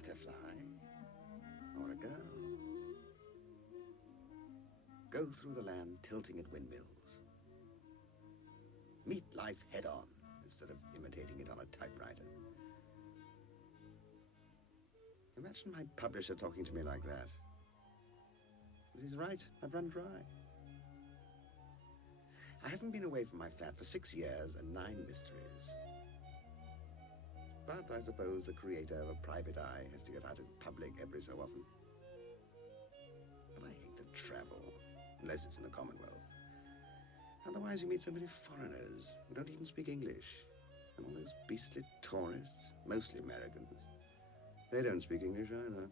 butterfly or a girl. Go through the land tilting at windmills. Meet life head on instead of imitating it on a typewriter. Imagine my publisher talking to me like that. But he's right, I've run dry. I haven't been away from my flat for 6 years and 9 mysteries. But I suppose the creator of a private eye has to get out in public every so often. But I hate to travel, unless it's in the Commonwealth. Otherwise you meet so many foreigners who don't even speak English. And all those beastly tourists, mostly Americans. They don't speak English either.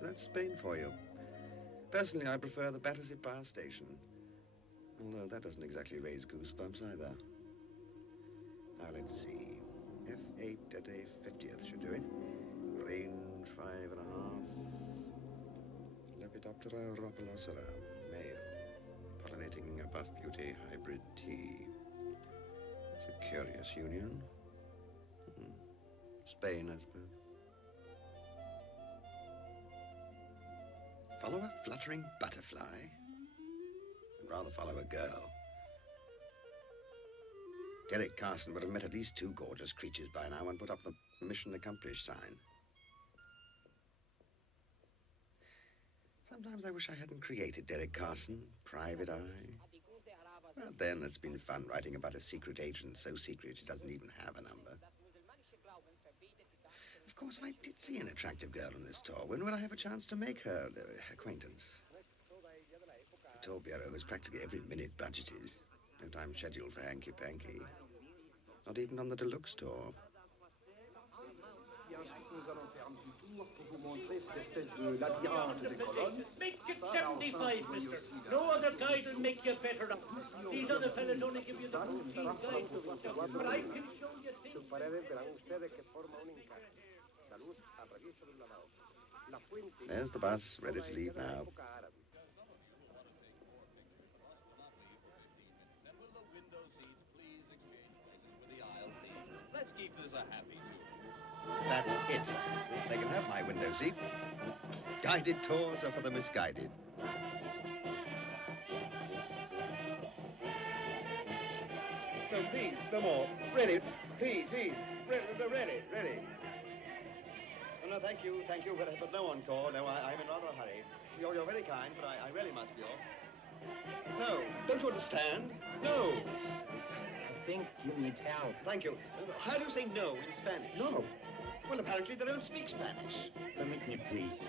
That's Spain for you. Personally, I prefer the Battersea Power Station. Although that doesn't exactly raise goosebumps either. Now, let's see. F8 at a 50th should do it. Range 5.5. Lepidoptera rhopalocera, male. Pollinating a buff beauty hybrid tea. It's a curious union. Spain, I suppose. Follow a fluttering butterfly? I'd rather follow a girl. Derek Carson would have met at least 2 gorgeous creatures by now and put up the mission accomplished sign. Sometimes I wish I hadn't created Derek Carson, Private Eye. Well, then it's been fun writing about a secret agent so secret he doesn't even have a number. Of course, if I did see an attractive girl on this tour, when would I have a chance to make her acquaintance? The tour bureau has practically every minute budgeted. No time scheduled for hanky-panky. Not even on the deluxe tour. Nous allons faire un petit tour pour vous montrer cette espèce de labyrinthe des colonnes. Make it 75, mister. No other guide will make you better up. These other fellas only give you the routine guide. But I can show you things. Sus paredes verán ustedes que forma un encaje. La luz atraviesa de un lado. La fuente. There's the bus, ready to leave now. Let's keep this a happy tour. That's it. They can have my window seat. Guided tours are for the misguided. No, please, no more. Really, please. Really. Oh, no, thank you, but no encore. No, I'm in rather a hurry. You're very kind, but I really must be off. No, don't you understand? No. I think you need help. Thank you. How do you say no in Spanish? No. Well, apparently they don't speak Spanish. Permit me, please.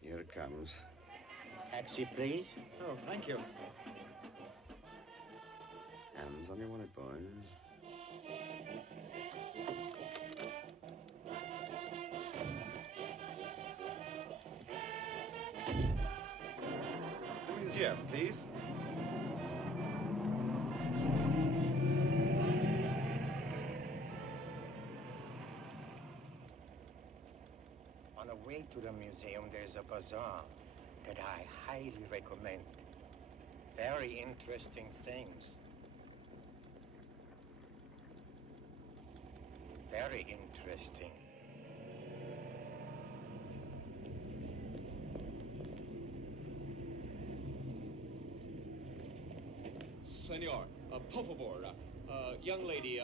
Here it comes. Taxi, please. Oh, thank you. Hands on your wallet, boys. The museum, please. On the way to the museum, there's a bazaar that I highly recommend. Very interesting things. Very interesting. Senor, por favor, young lady,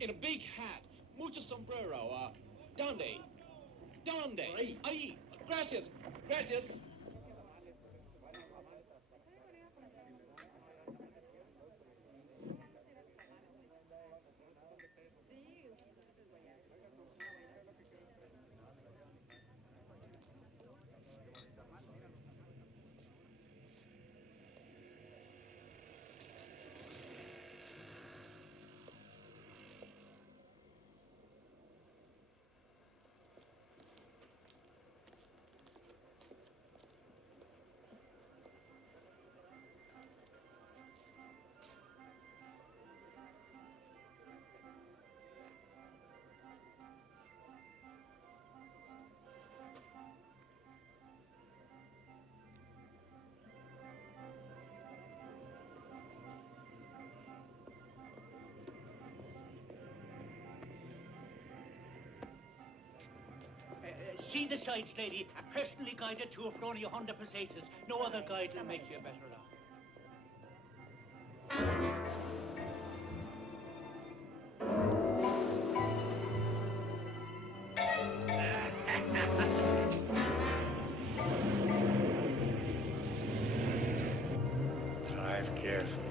in a big hat, mucho sombrero, Donde? Donde? Ahí. Gracias. Gracias. See the sights, lady. Personally guided to for only 100 pesetas. No other guide will make you better off. Drive careful.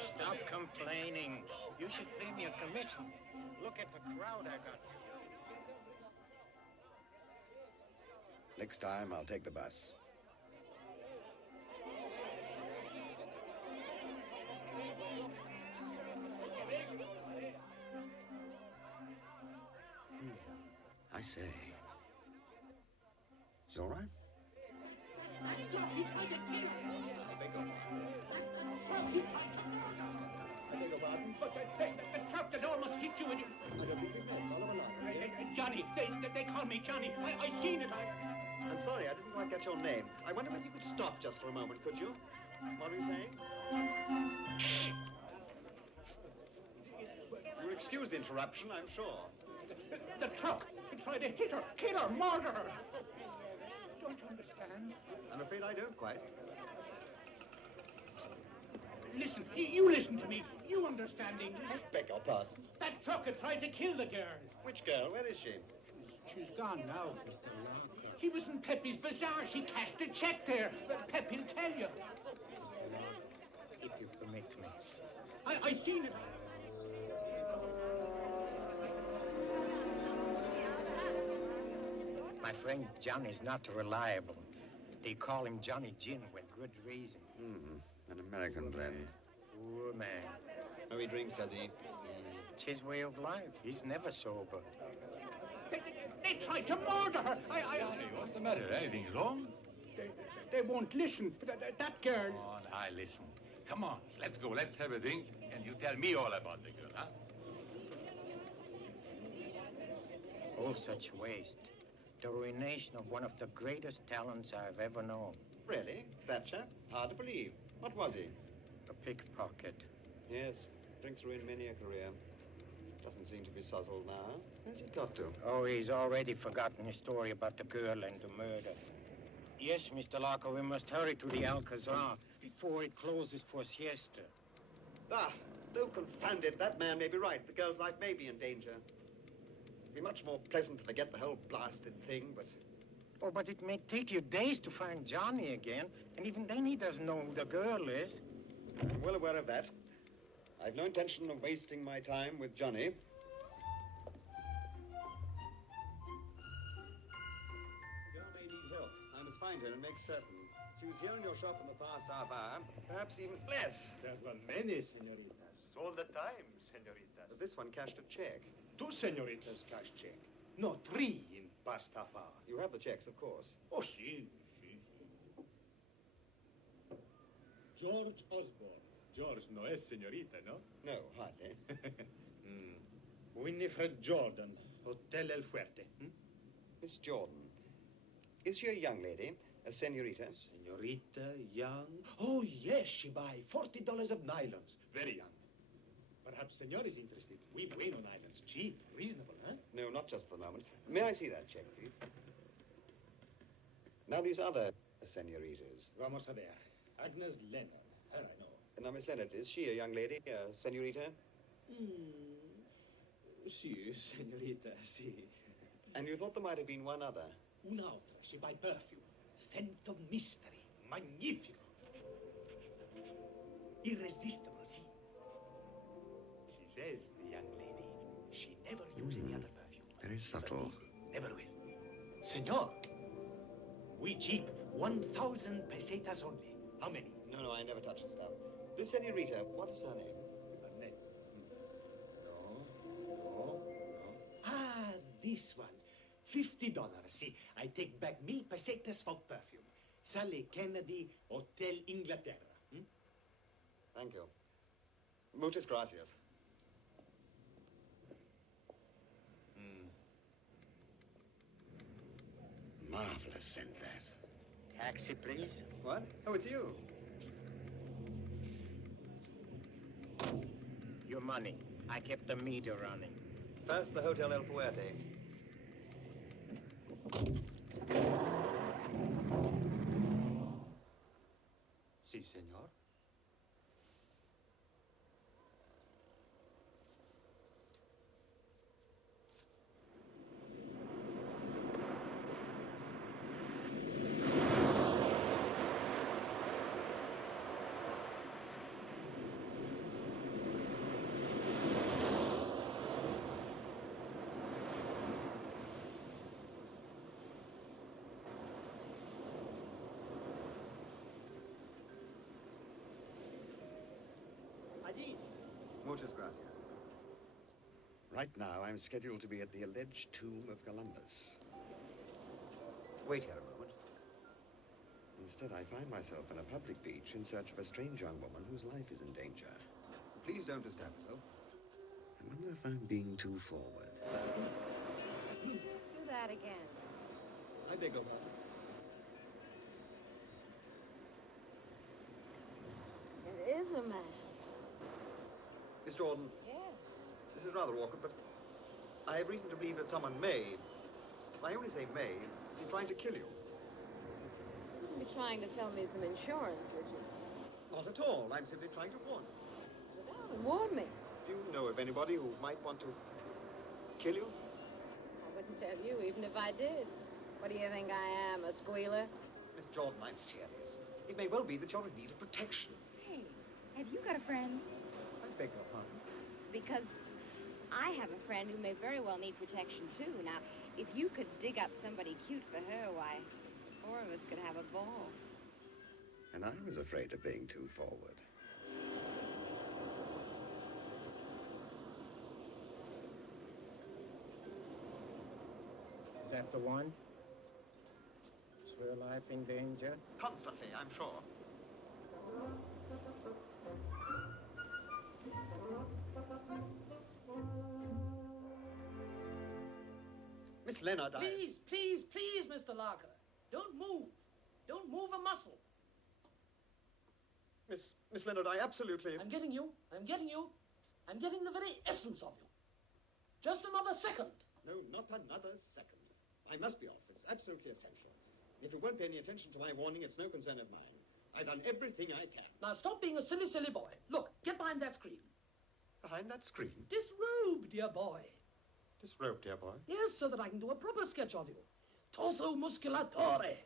Stop complaining. You should pay me a commission. Look at the crowd I got here. Next time, I'll take the bus. I say. Is it all right? But the truck that almost hit you with it. Johnny, they call me Johnny. I seen it. I'm sorry, I didn't quite get your name. I wonder whether you could stop just for a moment, could you? What were you saying? You'll excuse the interruption, I'm sure. The truck. They tried to hit her, kill her, murder her. Don't you understand? I'm afraid I don't quite. Listen, you listen to me. You understand English. Beg your pardon. That trucker tried to kill the girl. Which girl? Where is she? She's gone now. Mr. Larker. She was in Pepe's bazaar. She cashed a check there. But Pep will tell you. Mr. Larker, if you permit me. I seen it. My friend John is not reliable. They call him Johnny Gin with good reason. An American blend. Poor man. Oh, he drinks, does he? It's his way of life. He's never sober. They tried to murder her. Hey, what's the matter? Anything wrong? They won't listen. That girl. Oh, I listen. Come on, let's go. Let's have a drink, and you tell me all about the girl, huh? All such waste. The ruination of one of the greatest talents I've ever known. Really? That chap? Hard to believe. What was he? A pickpocket. Yes, drinks ruined many a career. Doesn't seem to be sozzled now. Where's he got to? Oh, he's already forgotten his story about the girl and the murder. Yes, Mr. Larker, we must hurry to the Alcazar before it closes for siesta. Ah, no, confound it. That man may be right. The girl's life may be in danger. It'd be much more pleasant to forget the whole blasted thing, but... Oh, but it may take you days to find Johnny again, and even then he doesn't know who the girl is. I'm well aware of that. I've no intention of wasting my time with Johnny. The girl may need help. I must find her and make certain. She was here in your shop in the past half hour, perhaps even less. There were many senoritas. All the time, senoritas. But this one cashed a check. 2 senoritas cash check. No, 3 in past half hour. You have the checks, of course. Oh, si. George Osborne. George no es señorita, no? No, hardly. Winifred Jordan, Hotel El Fuerte. Miss Jordan. Is she a young lady? A senorita? Senorita, young. Oh, yes, she buy $40 of nylons. Very young. Perhaps senor is interested. We bueno nylons. Cheap, reasonable, huh? No, not just at the moment. May I see that check, please? Now, these other senoritas. Vamos a ver. Agnes Leonard. Her I know. Now, Miss Leonard, is she a young lady, a senorita? Si, senorita, si. And you thought there might have been one other? Una otra. She buy perfume. Scent of mystery. Magnifico. Irresistible, si. She says, the young lady, she never use any other perfume. Very subtle. Never will. Senor, we cheap 1,000 pesetas only. How many? No, I never touch the stuff. This senorita, what is her name? Her name? No. Ah, this one. $50. See, I take back me pesetas for perfume. Sally Kennedy, Hotel Inglaterra. Thank you. Muchas gracias. Marvelous scent, that. Taxi, please. What? Oh, it's you. Your money. I kept the meter running. First, the Hotel El Fuerte. Si, senor. Muchas gracias. Right now, I'm scheduled to be at the alleged tomb of Columbus. Wait here a moment. Instead, I find myself on a public beach in search of a strange young woman whose life is in danger. Please don't disturb yourself. I wonder if I'm being too forward. Do that again. I beg your pardon. It is a man. Miss Jordan, Yes. this is rather awkward, but I have reason to believe that someone may, I only say may, be trying to kill you. You wouldn't be trying to sell me some insurance, would you? Not at all. I'm simply trying to warn you. Sit down and warn me. Do you know of anybody who might want to kill you? I wouldn't tell you even if I did. What do you think I am, a squealer? Miss Jordan, I'm serious. It may well be that you're in need of protection. Say, have you got a friend? I beg your pardon. Because I have a friend who may very well need protection, too. Now, if you could dig up somebody cute for her, why, 4 of us could have a ball. And I was afraid of being too forward. Is that the one? Is her life in danger? Constantly, I'm sure. Miss Leonard, Please, Mr. Larker. Don't move. Don't move a muscle. Miss Leonard, I absolutely... I'm getting you. I'm getting the very essence of you. Just another second. No, not another second. I must be off. It's absolutely essential. If you won't pay any attention to my warning, it's no concern of mine. I've done everything I can. Now stop being a silly, silly boy. Look, get behind that screen. Behind that screen? Disrobe, dear boy. Disrobe, dear boy? Yes, so that I can do a proper sketch of you. Torso musculatore.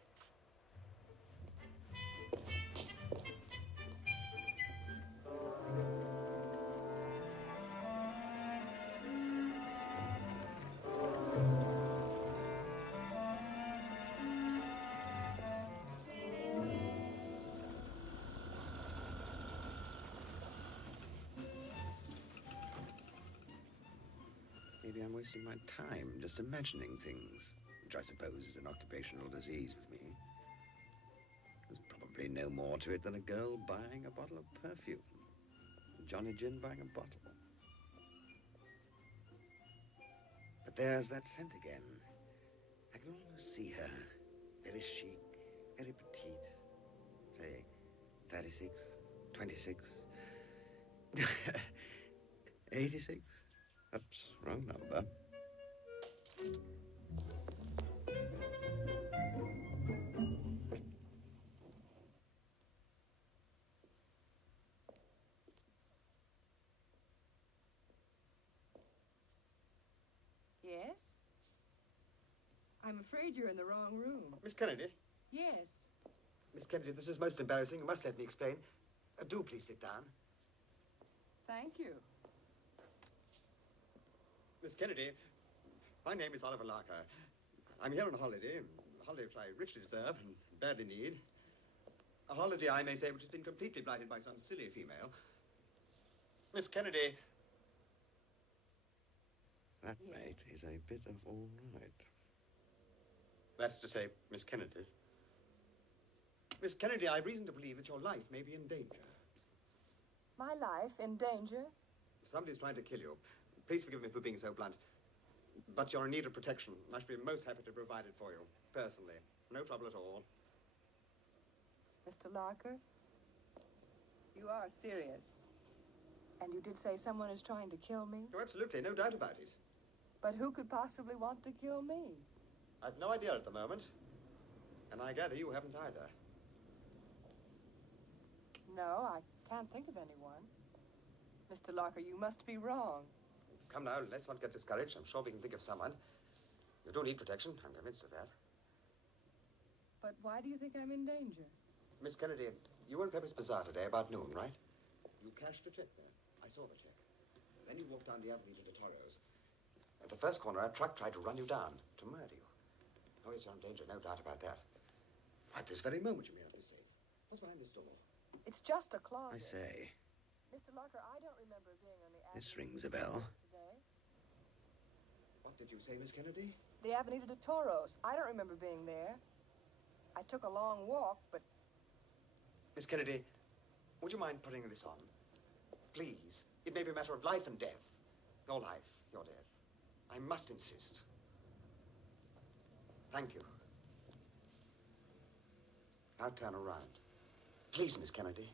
Maybe I'm wasting my time just imagining things, which I suppose is an occupational disease with me. There's probably no more to it than a girl buying a bottle of perfume. Johnny Gin buying a bottle. But there's that scent again. I can almost see her. Very chic, very 36, 26, 86. Oops, wrong number. Yes? I'm afraid you're in the wrong room. Miss Kennedy? Yes. Miss Kennedy, this is most embarrassing. You must let me explain. Do please sit down. Thank you. Miss Kennedy, my name is Oliver Larker. I'm here on a holiday which I richly deserve and badly need. A holiday, I may say, which has been completely blighted by some silly female. Miss Kennedy. That, mate, is a bit of all right. That's to say, Miss Kennedy. Miss Kennedy, I've reason to believe that your life may be in danger. My life in danger? Somebody's trying to kill you. Please forgive me for being so blunt. But you're in need of protection. I should be most happy to provide it for you, personally. No trouble at all. Mr. Larker, you are serious. And you did say someone is trying to kill me? Oh, absolutely, no doubt about it. But who could possibly want to kill me? I've no idea at the moment. And I gather you haven't either. No, I can't think of anyone. Mr. Larker, you must be wrong. Come now, let's not get discouraged. I'm sure we can think of someone. You do need protection. I'm convinced of that. But why do you think I'm in danger? Miss Kennedy, you were in Pepper's Bazaar today about noon, right? You cashed a check there. I saw the check. Then you walked down the avenue to the Toros. At the first corner, a truck tried to run you down, to murder you. Oh, yes, you're in danger, no doubt about that. At this very moment, you may not be safe. What's behind this door? It's just a closet. I say. Mr. Larker, I don't remember being on the avenue. This rings a bell. Today. What did you say, Miss Kennedy? The Avenue de Toros. I don't remember being there. I took a long walk, but... Miss Kennedy, would you mind putting this on? Please. It may be a matter of life and death. Your life, your death. I must insist. Thank you. Now turn around. Please, Miss Kennedy.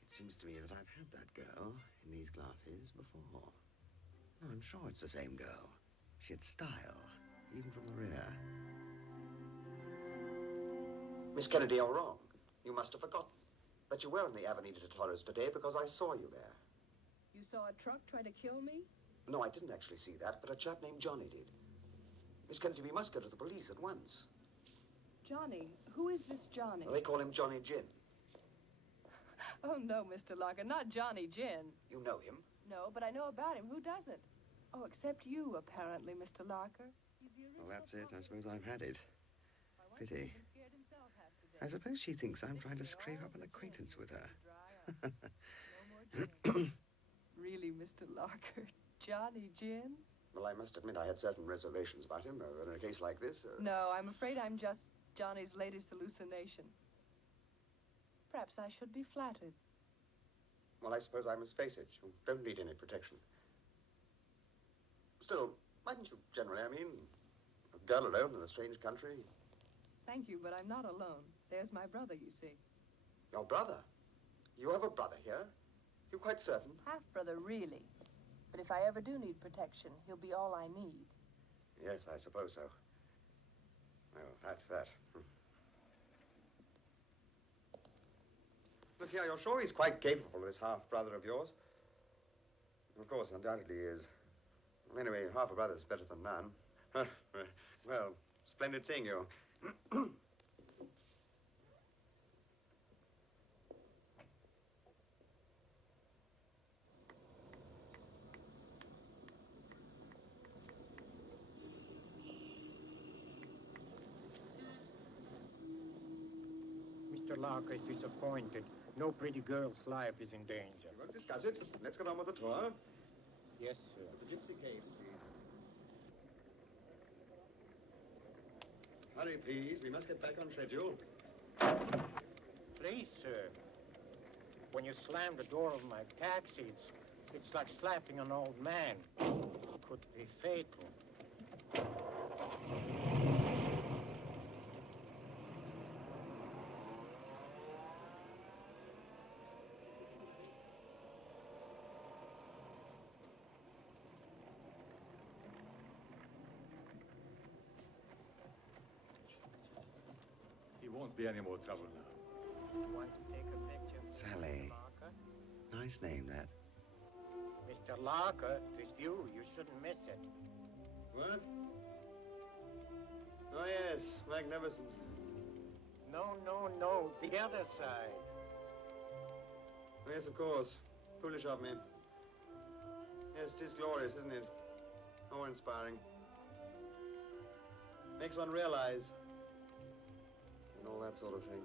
It seems to me that I've had that girl in these glasses before. Oh, I'm sure it's the same girl. She had style, even from the rear. Miss Kennedy, you're wrong. You must have forgotten that you were in the Avenue de Toros today because I saw you there. You saw a truck try to kill me? No, I didn't actually see that, but a chap named Johnny did. Miss Kennedy, we must go to the police at once. Johnny? Who is this Johnny? They call him Johnny Gin. Oh, no, Mr. Larker, not Johnny Gin. You know him? No, but I know about him. Who doesn't? Oh, except you, apparently, Mr. Larker. Well, that's it. I suppose I've had it. Pity. I suppose she thinks I'm trying to scrape up an acquaintance with her. Really, Mr. Larker? Johnny Gin? Well, I must admit I had certain reservations about him in a case like this. No, I'm afraid I'm just Johnny's latest hallucination. Perhaps I should be flattered. Well, I suppose I must face it. You don't need any protection. Still, mightn't you generally, a girl alone in a strange country? Thank you, but I'm not alone. There's my brother, you see. Your brother? You have a brother here? You're quite certain? Half-brother, really. But if I ever do need protection, he'll be all I need. Yes, I suppose so. Well, that's that. Look here, you're sure he's quite capable, this half-brother of yours? Of course, undoubtedly he is. Anyway, half a brother's better than none. Well, splendid seeing you. Mr. Larker is disappointed. No pretty girl's life is in danger. We won't discuss it. Let's get on with the tour. Yes, sir. The Gypsy Caves, please. Hurry, please. We must get back on schedule. Please, sir. When you slam the door of my taxi, it's like slapping an old man. It could be fatal. Won't be any more trouble now. Want to take a picture? Sally. Larker? Nice name, that. Mr. Larker, this view, you shouldn't miss it. What? Oh, yes, magnificent. No, no, no, the other side. Oh, yes, of course. Foolish of me. Yes, it is glorious, isn't it? Oh, inspiring. Makes one realize. And all that sort of thing.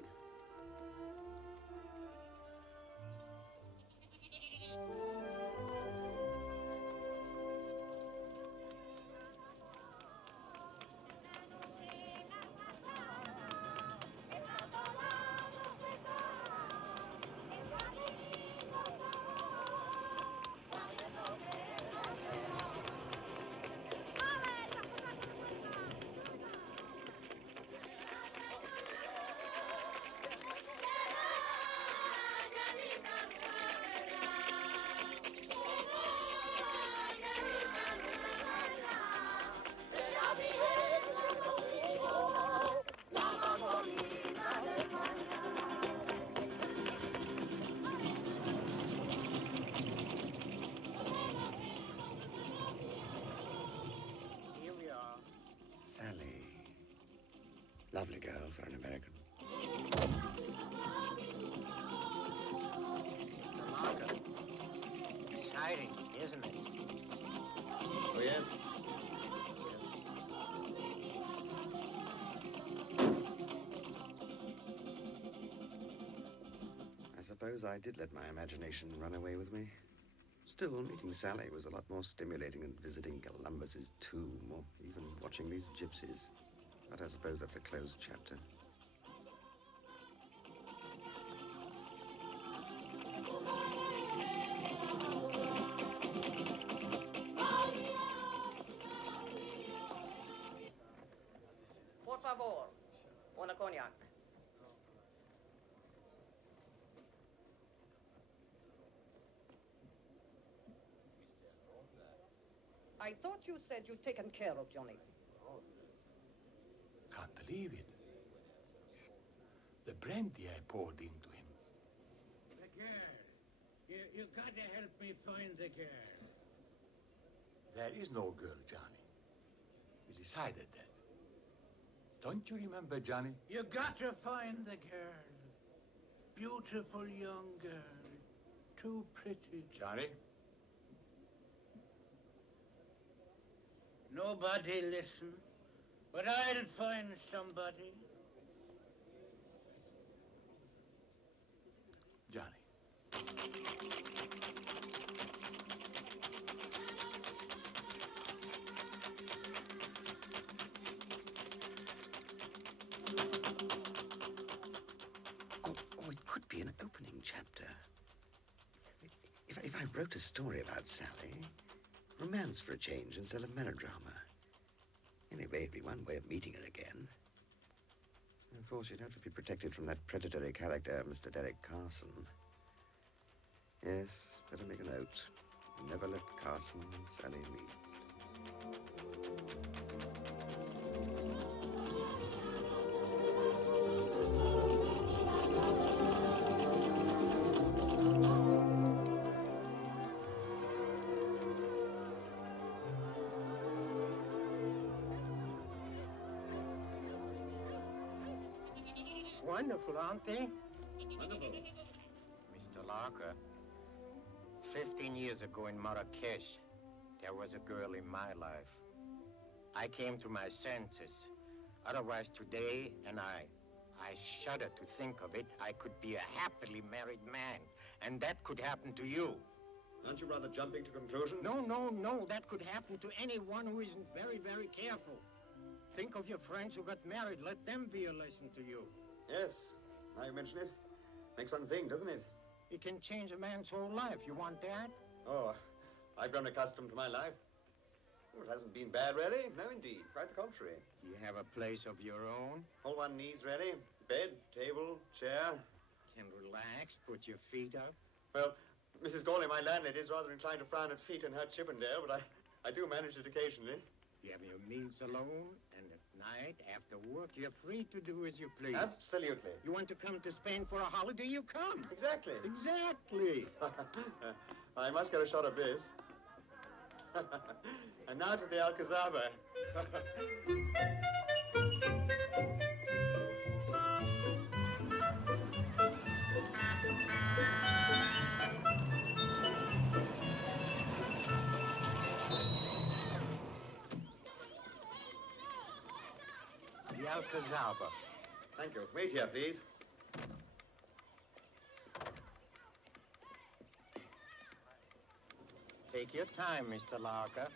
Lovely girl for an American. Mr. Larker, exciting, isn't it? Oh, yes. I suppose I did let my imagination run away with me. Still, meeting Sally was a lot more stimulating than visiting Columbus's tomb or even watching these gypsies. But I suppose that's a closed chapter. Por favor, una cognac. I thought you said you'd taken care of Johnny. Can't believe it. The brandy I poured into him. The girl. You gotta help me find the girl. There is no girl, Johnny. We decided that. Don't you remember, Johnny? You gotta find the girl. Beautiful young girl. Too pretty. Johnny? Nobody listen. But I'll find somebody. Johnny. Oh, it could be an opening chapter. If I wrote a story about Sally, romance for a change instead of melodrama. Anyway, it'd be one way of meeting her again. And of course, you'd have to be protected from that predatory character, Mr. Derek Carson. Yes, better make a note. Never let Carson and Sally meet. Wonderful, aren't they? Wonderful. Mr. Larker, 15 years ago in Marrakesh, there was a girl in my life. I came to my senses. Otherwise, today, and I shudder to think of it, I could be a happily married man. And that could happen to you. Aren't you rather jumping to conclusions? No, no, no. That could happen to anyone who isn't very, very careful. Think of your friends who got married. Let them be a lesson to you. Yes, now you mention it. Makes one think, doesn't it? It can change a man's whole life. You want that? Oh, I've grown accustomed to my life. Oh, it hasn't been bad, really. No, indeed. Quite the contrary. You have a place of your own? All one needs, really. Bed, table, chair. Can relax, put your feet up. Well, Mrs. Gawley, my landlady, is rather inclined to frown at feet in her Chippendale, but I do manage it occasionally. You have your meals alone, and at night, after work, you're free to do as you please. Absolutely. You want to come to Spain for a holiday, you come. Exactly. Exactly. I must get a shot of this. And now to the Alcazaba. The Alcazaba. Thank you. Wait here, please. Take your time, Mr. Larker.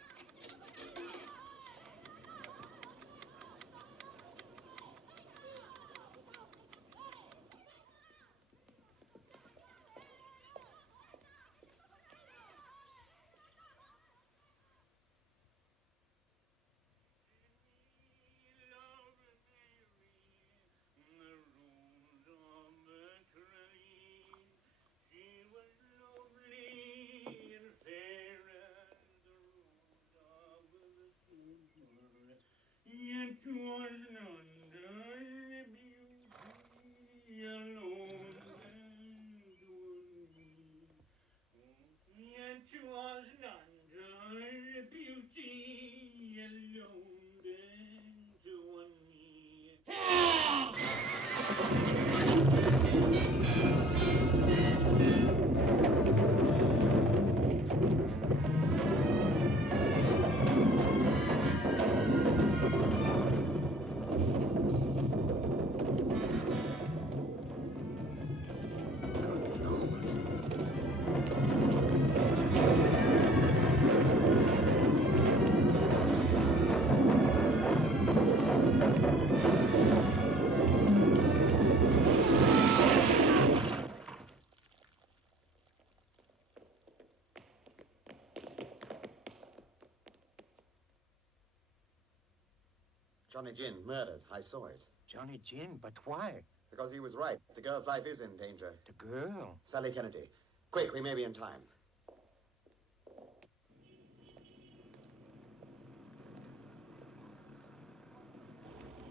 Johnny Ginn, murdered. I saw it. Johnny Ginn, but why? Because he was right. The girl's life is in danger. The girl? Sally Kennedy. Quick, we may be in time.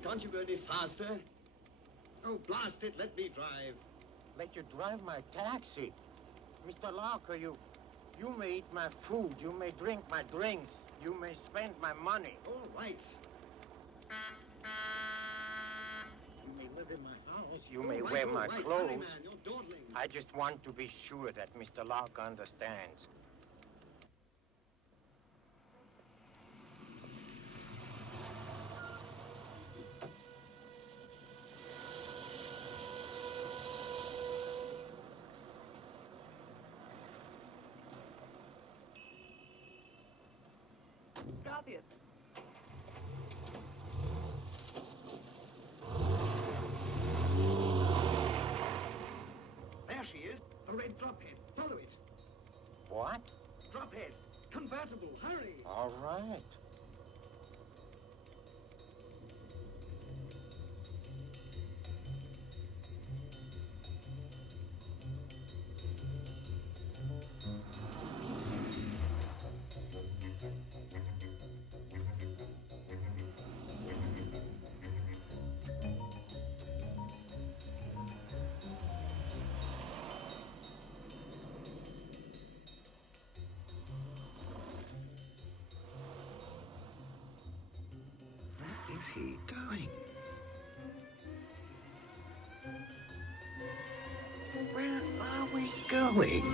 Can't you go any faster? Oh, blast it, let me drive. Let you drive my taxi? Mr. Larker, you may eat my food, you may drink my drinks, you may spend my money. All right. You may live in my house, you may wear my clothes. Honey, man, you're dawdling. I just want to be sure that Mr. Larker understands. Gracias. There she is, the red drophead. Follow it. What? Drophead. Convertible. Hurry. All right. Where is he going? Where are we going?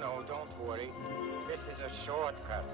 No, don't worry. This is a shortcut.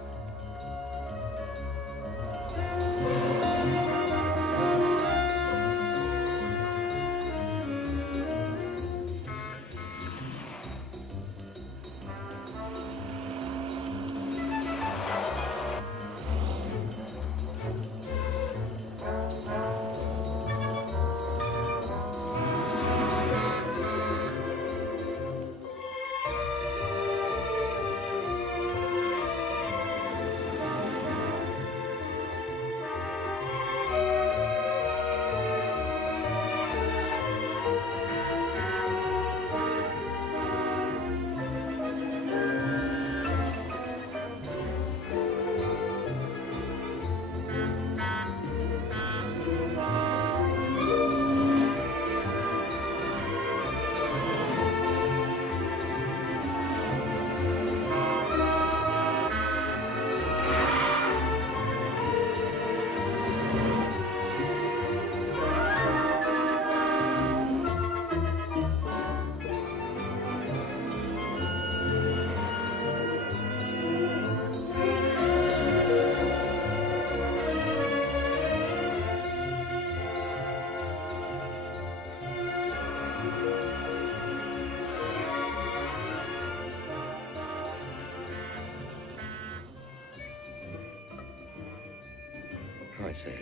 I say.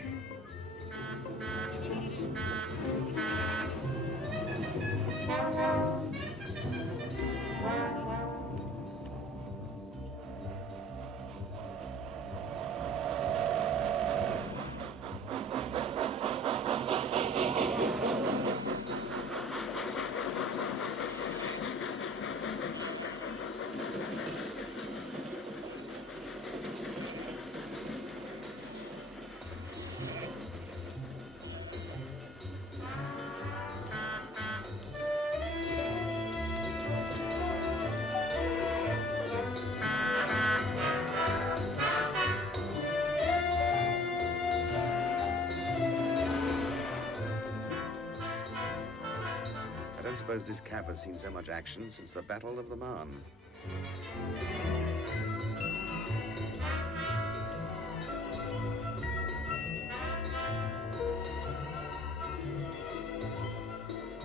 I don't suppose this cab has seen so much action since the Battle of the Marne.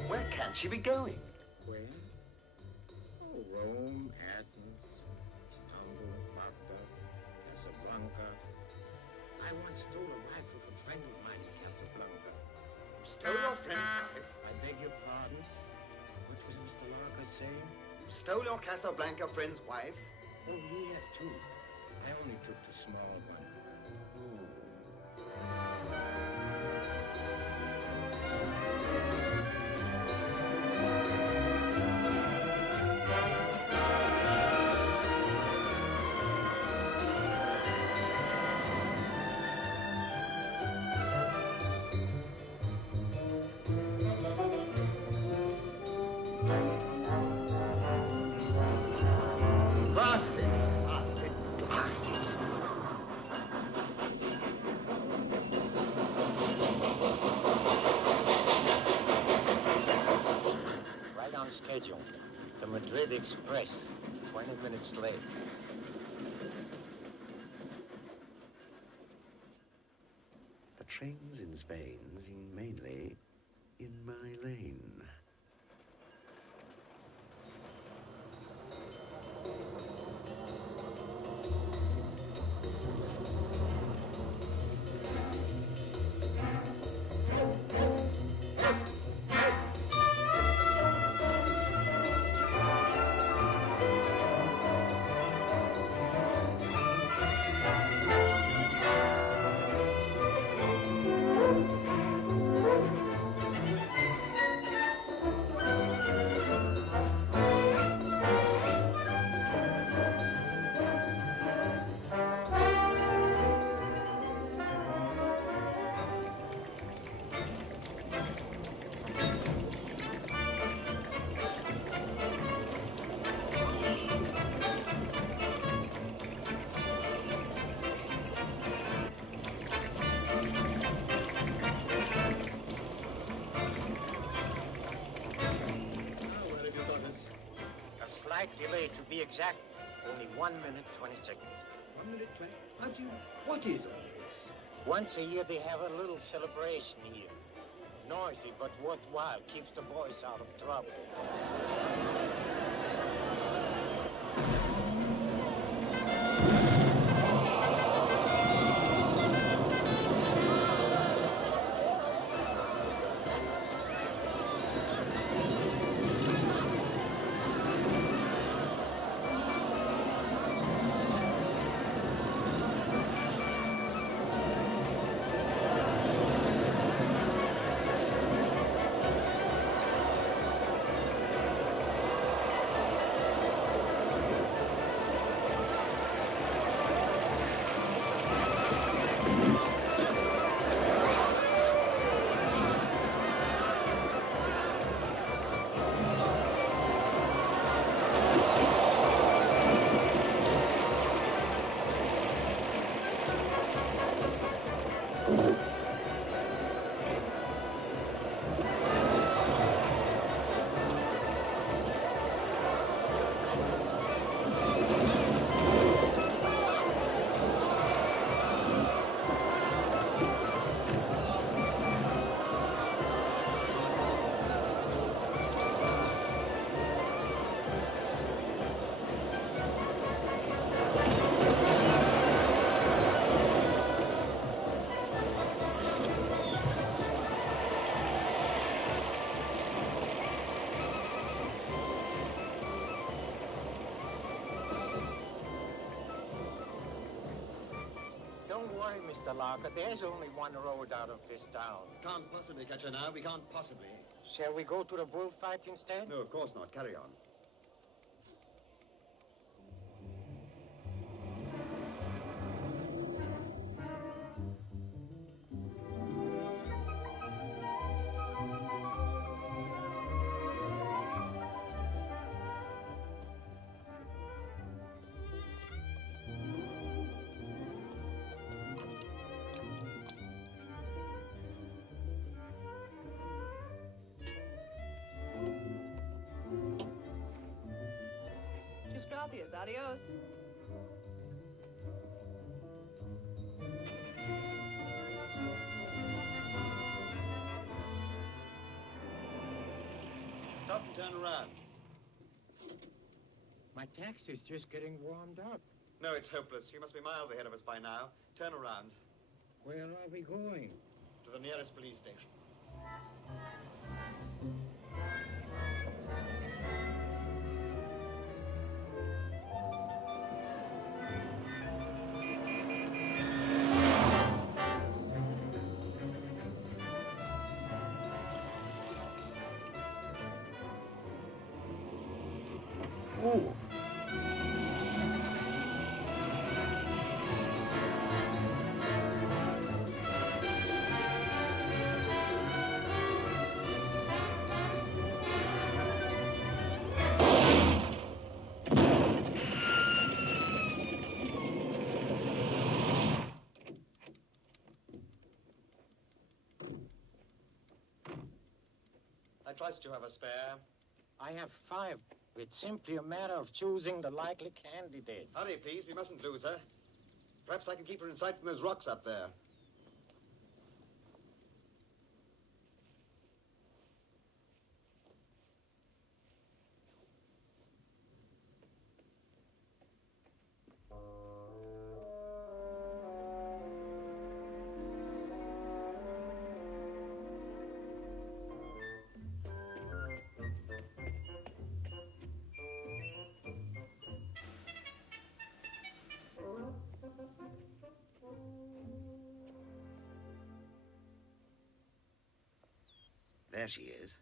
Where can she be going? Where? Oh, Rome, Athens, Istanbul, Baghdad, Casablanca. I once stole a rifle from a friend of mine in Casablanca. Stole your friend's wife? I beg your pardon? What was Mr. Larker saying? You stole your Casablanca friend's wife? Oh, he had two. I only took the small one. Schedule. The Madrid Express, 20 minutes late. The trains in Spain seem mainly in my lane. Delay to be exact, only 1 minute, 20 seconds. 1 minute, 20? How do you... What is all this? Once a year they have a little celebration here. Noisy but worthwhile, keeps the boys out of trouble. worry, Mr. Larker. There's only one road out of this town. Can't possibly catch her now. We can't possibly. Shall we go to the bullfight instead? No, of course not. Carry on. Gracias, adios. Stop and turn around. My taxi's just getting warmed up. No, it's hopeless. You must be miles ahead of us by now. Turn around. Where are we going? To the nearest police station. Ooh. I trust you have a spare. I have 5. It's simply a matter of choosing the likely candidate. Hurry, please. We mustn't lose her. Perhaps I can keep her in sight from those rocks up there. There she is.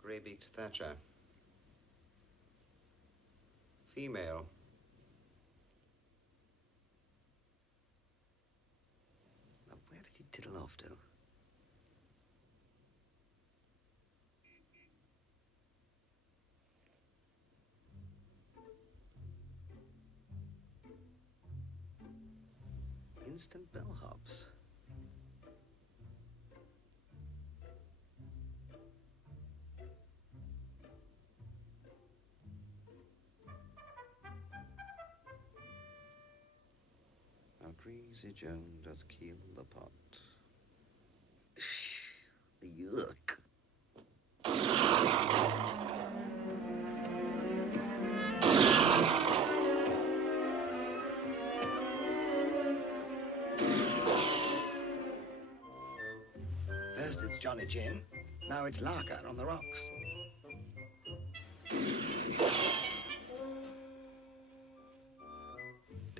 Grey-beaked Thatcher. Female. Now, where did he tiddle off to? Instant bellhops. How greasy Joan doth keel the pot. Yuck. First it's Johnny Gin, now it's Larker on the rocks. Damn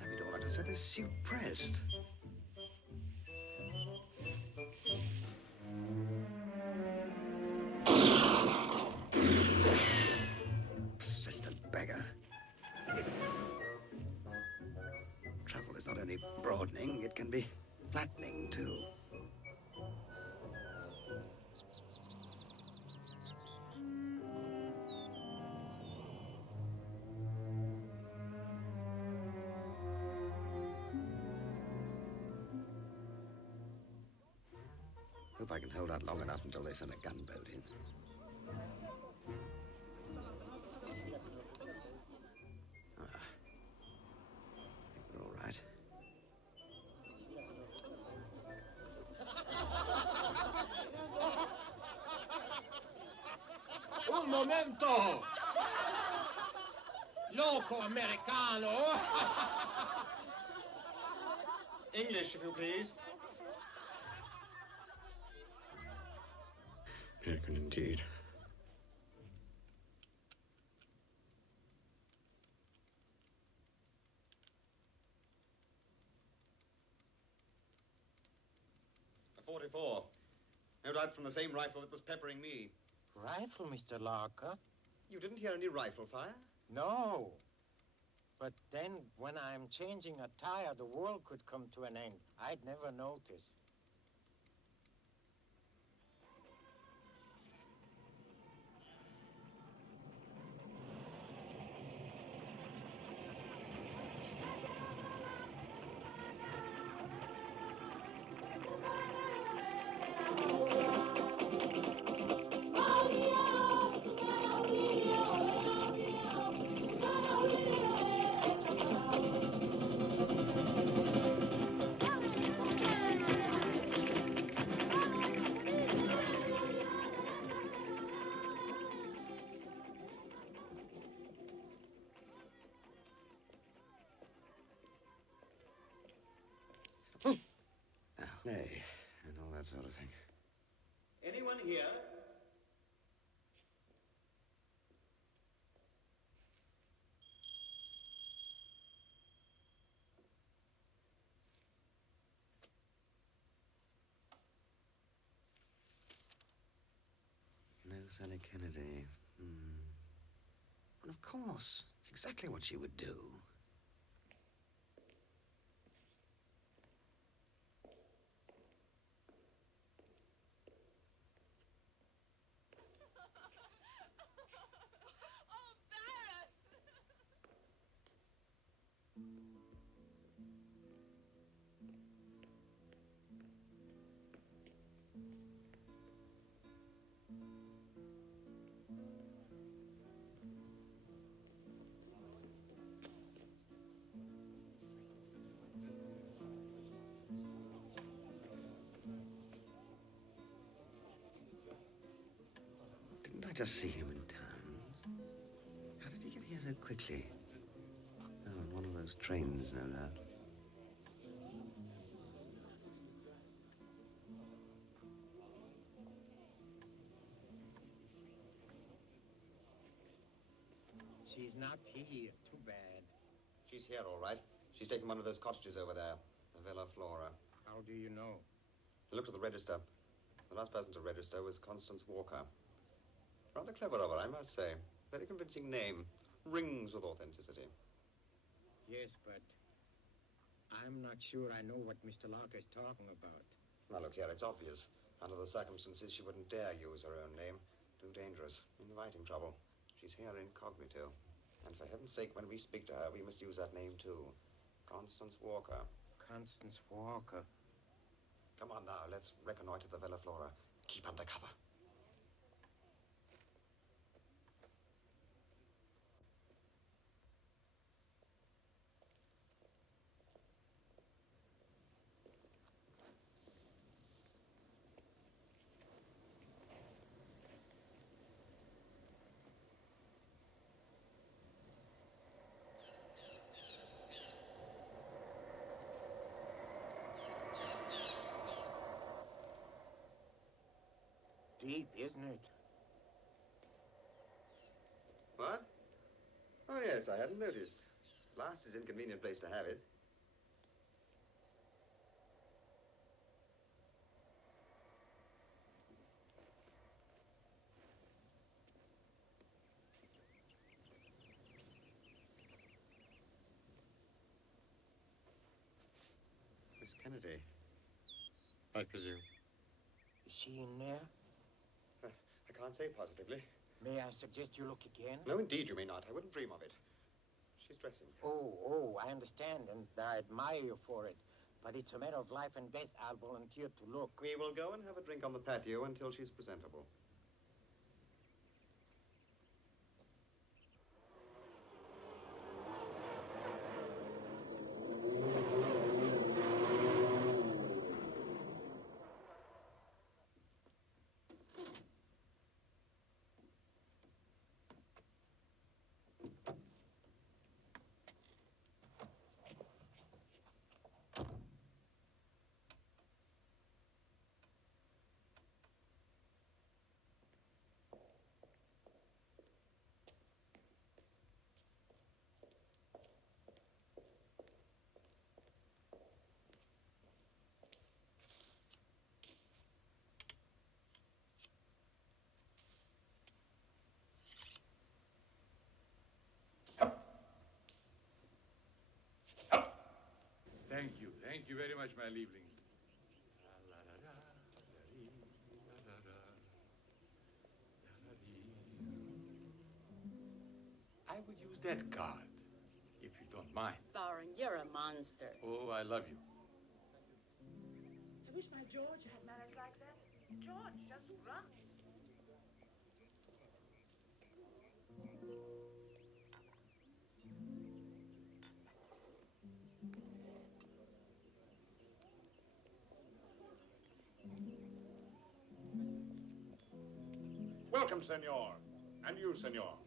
it all, I just had this suit pressed. Persistent beggar. Travel is not only broadening, it can be flattening too. Hope I can hold out long enough until they send a gunboat in. I think we're all right. Un momento! Loco americano! English, if you please. American indeed. A 44. No doubt from the same rifle that was peppering me. Rifle, Mr. Larker? You didn't hear any rifle fire? No. But then, when I'm changing a tire, the world could come to an end. I'd never notice. Nay, and all that sort of thing. Anyone here? No Sally Kennedy. Well, of course. It's exactly what she would do. Didn't I just see him in town? How did he get here so quickly? Oh, on one of those trains, no doubt. She's not here. Too bad. She's here, all right. She's taken one of those cottages over there, the Villa Flora. How do you know? Look at the register. The last person to register was Constance Walker. Rather clever of her, I must say. Very convincing name. Rings with authenticity. Yes, but I'm not sure I know what Mr. Larker is talking about. Now, look here, it's obvious. Under the circumstances, she wouldn't dare use her own name. Too dangerous. Inviting trouble. She's here incognito. And for heaven's sake, when we speak to her, we must use that name, too. Constance Walker. Constance Walker. Come on now, let's reconnoiter the Villa Flora. Keep under cover. Deep, isn't it? What? Oh, yes, I hadn't noticed. Last is an inconvenient place to have it. Miss Kennedy. I presume. Is she in there? I can't say positively. May I suggest you look again? No, indeed, you may not. I wouldn't dream of it. She's dressing. Oh, I understand, and I admire you for it. But it's a matter of life and death. I'll volunteer to look. We will go and have a drink on the patio until she's presentable. Thank you. Thank you very much, my lieblings. I would use that card, if you don't mind. Baron, you're a monster. Oh, I love you. I wish my George had manners like that. George, just run. Welcome, senor. And you, senor.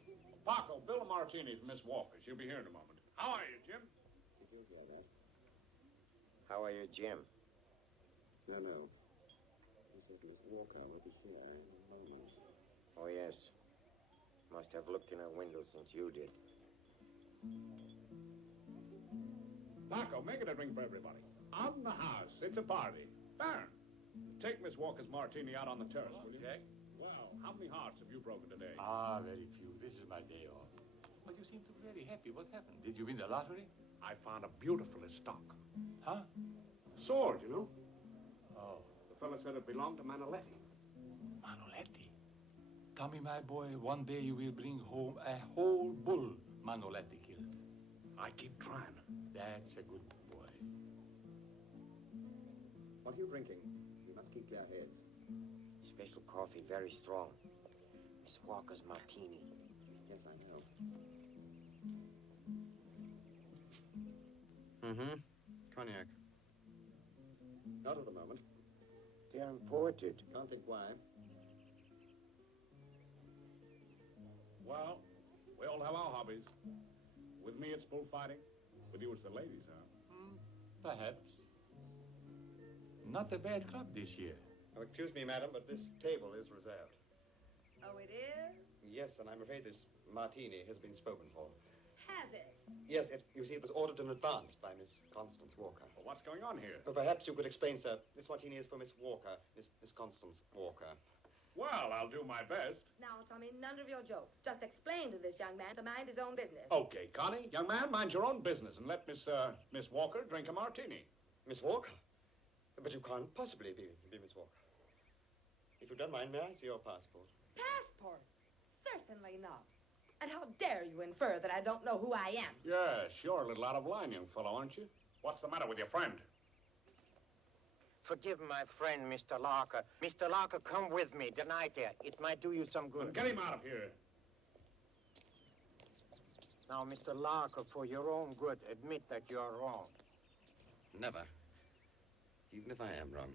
Paco, bill a martini for Miss Walker. She'll be here in a moment. How are you, Jim? How are you, Jim? No. He said Miss Walker would be here in a moment. Oh, yes. Must have looked in her window since you did. Paco, make it a drink for everybody. Out in the house. It's a party. Baron, take Miss Walker's martini out on the terrace, will you? Jack? Well, how many hearts have you broken today? Ah, very few. This is my day off. But you seem to be very happy. What happened? Did you win the lottery? I found a beautiful stock. Huh? Sword, you know. Oh. The fellow said it belonged to Manoletti. Manoletti? Tommy, my boy, one day you will bring home a whole bull Manoletti killed. I keep trying. That's a good boy. What are you drinking? You must keep clear heads. Special coffee, very strong. Miss Walker's martini. Yes, I know. Mm-hmm. Cognac. Not at the moment. They're imported. Can't think why. Well, we all have our hobbies. With me, it's bullfighting. With you, it's the ladies, huh? Perhaps. Not a bad club this year. Oh, excuse me, madam, but this table is reserved. Oh, it is? Yes, and I'm afraid this martini has been spoken for. Has it? Yes, you see, it was ordered in advance by Miss Constance Walker. Well, what's going on here? But perhaps you could explain, sir. This martini is for Miss Walker, Miss Constance Walker. Well, I'll do my best. Now, Tommy, none of your jokes. Just explain to this young man to mind his own business. Okay, Connie, young man, mind your own business and let Miss Walker drink a martini. Miss Walker? But you can't possibly be Miss Walker. If you don't mind, may I see your passport? Passport? Certainly not. And how dare you infer that I don't know who I am? Yeah, sure, a little out of line, young fellow, aren't you? What's the matter with your friend? Forgive my friend, Mr. Larker. Mr. Larker, come with me. The night there. It might do you some good. Get him out of here. Now, Mr. Larker, for your own good, admit that you're wrong. Never. Even if I am wrong.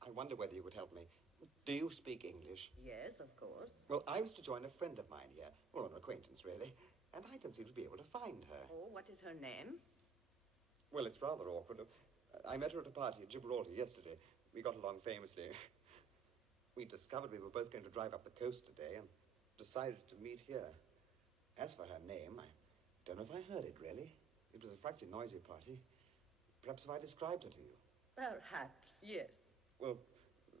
I wonder whether you would help me. Do you speak English? Yes, of course. Well, I was to join a friend of mine here. Well, an acquaintance, really. And I don't seem to be able to find her. Oh, what is her name? Well, it's rather awkward. I met her at a party at Gibraltar yesterday. We got along famously. We discovered we were both going to drive up the coast today and decided to meet here. As for her name, I don't know if I heard it, really. It was a frightfully noisy party. Perhaps if I described her to you. Perhaps, yes. Well,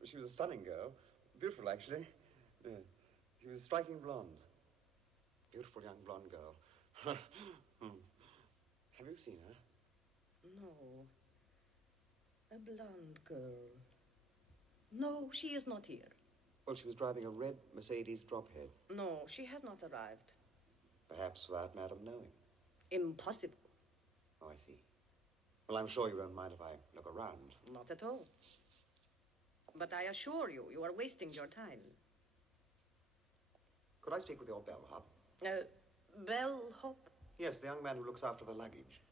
she was a stunning girl. Beautiful, actually. She was a striking blonde. Beautiful young blonde girl. Have you seen her? No. A blonde girl. No, she is not here. Well, she was driving a red Mercedes drophead. No, she has not arrived. Perhaps without Madam knowing. Impossible. Oh, I see. Well, I'm sure you won't mind if I look around. Not at all. But I assure you, you are wasting your time. Could I speak with your bellhop? Bellhop? Yes, the young man who looks after the luggage.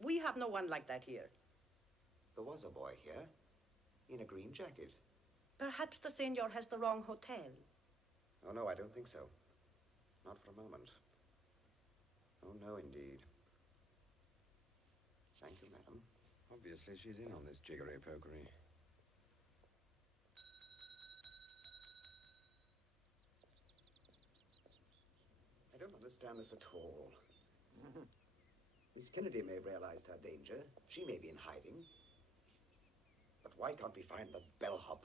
We have no one like that here. There was a boy here, in a green jacket. Perhaps the senor has the wrong hotel. Oh, no, I don't think so. Not for a moment. Oh, no, indeed. Thank you, madam. Obviously, she's in on this jiggery-pokery. I don't understand this at all. Miss Kennedy may have realized her danger. She may be in hiding. But why can't we find the bellhop?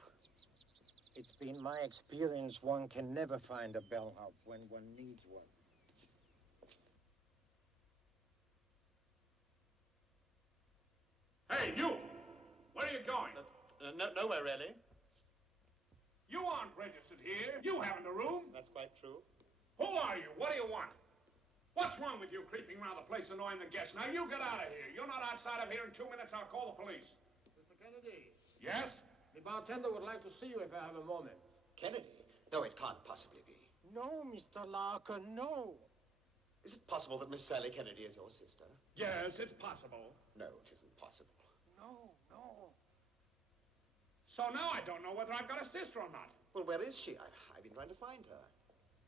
It's been my experience one can never find a bellhop when one needs one. Hey, you! Where are you going? Nowhere, really. You aren't registered here. You haven't a room. That's quite true. Who are you? What do you want? What's wrong with you creeping around the place annoying the guests? Now, you get out of here. You're not outside of here in 2 minutes. I'll call the police. Mr. Kennedy. Yes? The bartender would like to see you if I have a moment. Kennedy? No, it can't possibly be. No, Mr. Larker, no. Is it possible that Miss Sally Kennedy is your sister? Yes, it's possible. No, it isn't possible. No. So now I don't know whether I've got a sister or not. Well, where is she? I've been trying to find her.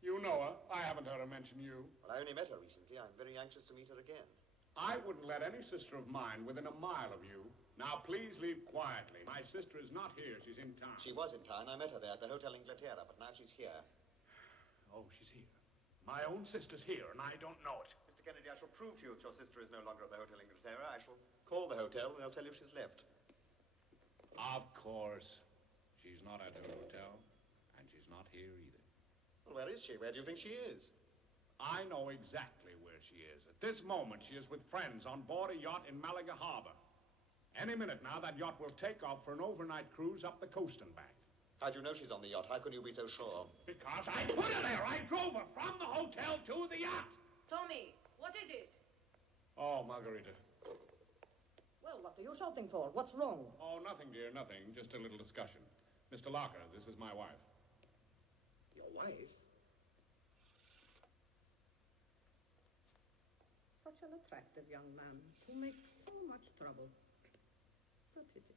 You know her. I haven't heard her mention you. Well, I only met her recently. I'm very anxious to meet her again. I wouldn't let any sister of mine within a mile of you. Now, please leave quietly. My sister is not here. She's in town. She was in town. I met her there at the Hotel Anglais, but now she's here. Oh, she's here. My own sister's here, and I don't know it. Mr. Kennedy, I shall prove to you that your sister is no longer at the Hotel Anglais. I shall call the hotel, and they'll tell you she's left. Of course. She's not at her hotel, and she's not here either. Well, where is she? Where do you think she is? I know exactly where she is. At this moment, she is with friends on board a yacht in Malaga Harbor. Any minute now, that yacht will take off for an overnight cruise up the coast and back. How do you know she's on the yacht? How can you be so sure? Because I put her there. I drove her from the hotel to the yacht. Tommy, what is it? Oh, Margarita. Well, what are you shouting for? What's wrong? Oh, nothing, dear, nothing. Just a little discussion. Mr. Larker, this is my wife. Your wife? Such an attractive young man who makes so much trouble. What is it?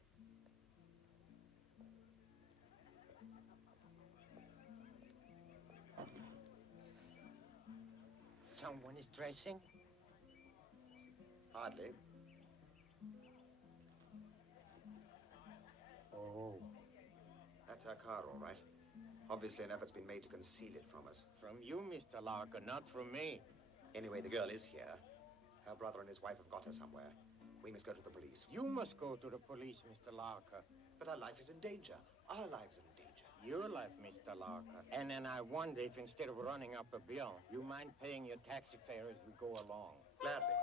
Someone is dressing? Hardly. Oh. That's our car, all right. Obviously, an effort's been made to conceal it from us. From you, Mr. Larker, not from me. Anyway, the girl is here. Her brother and his wife have got her somewhere. We must go to the police. You must go to the police, Mr. Larker. But our life is in danger. Our lives are in danger. Your life, Mr. Larker. And then I wonder if instead of running up a bill, you mind paying your taxi fare as we go along. Gladly.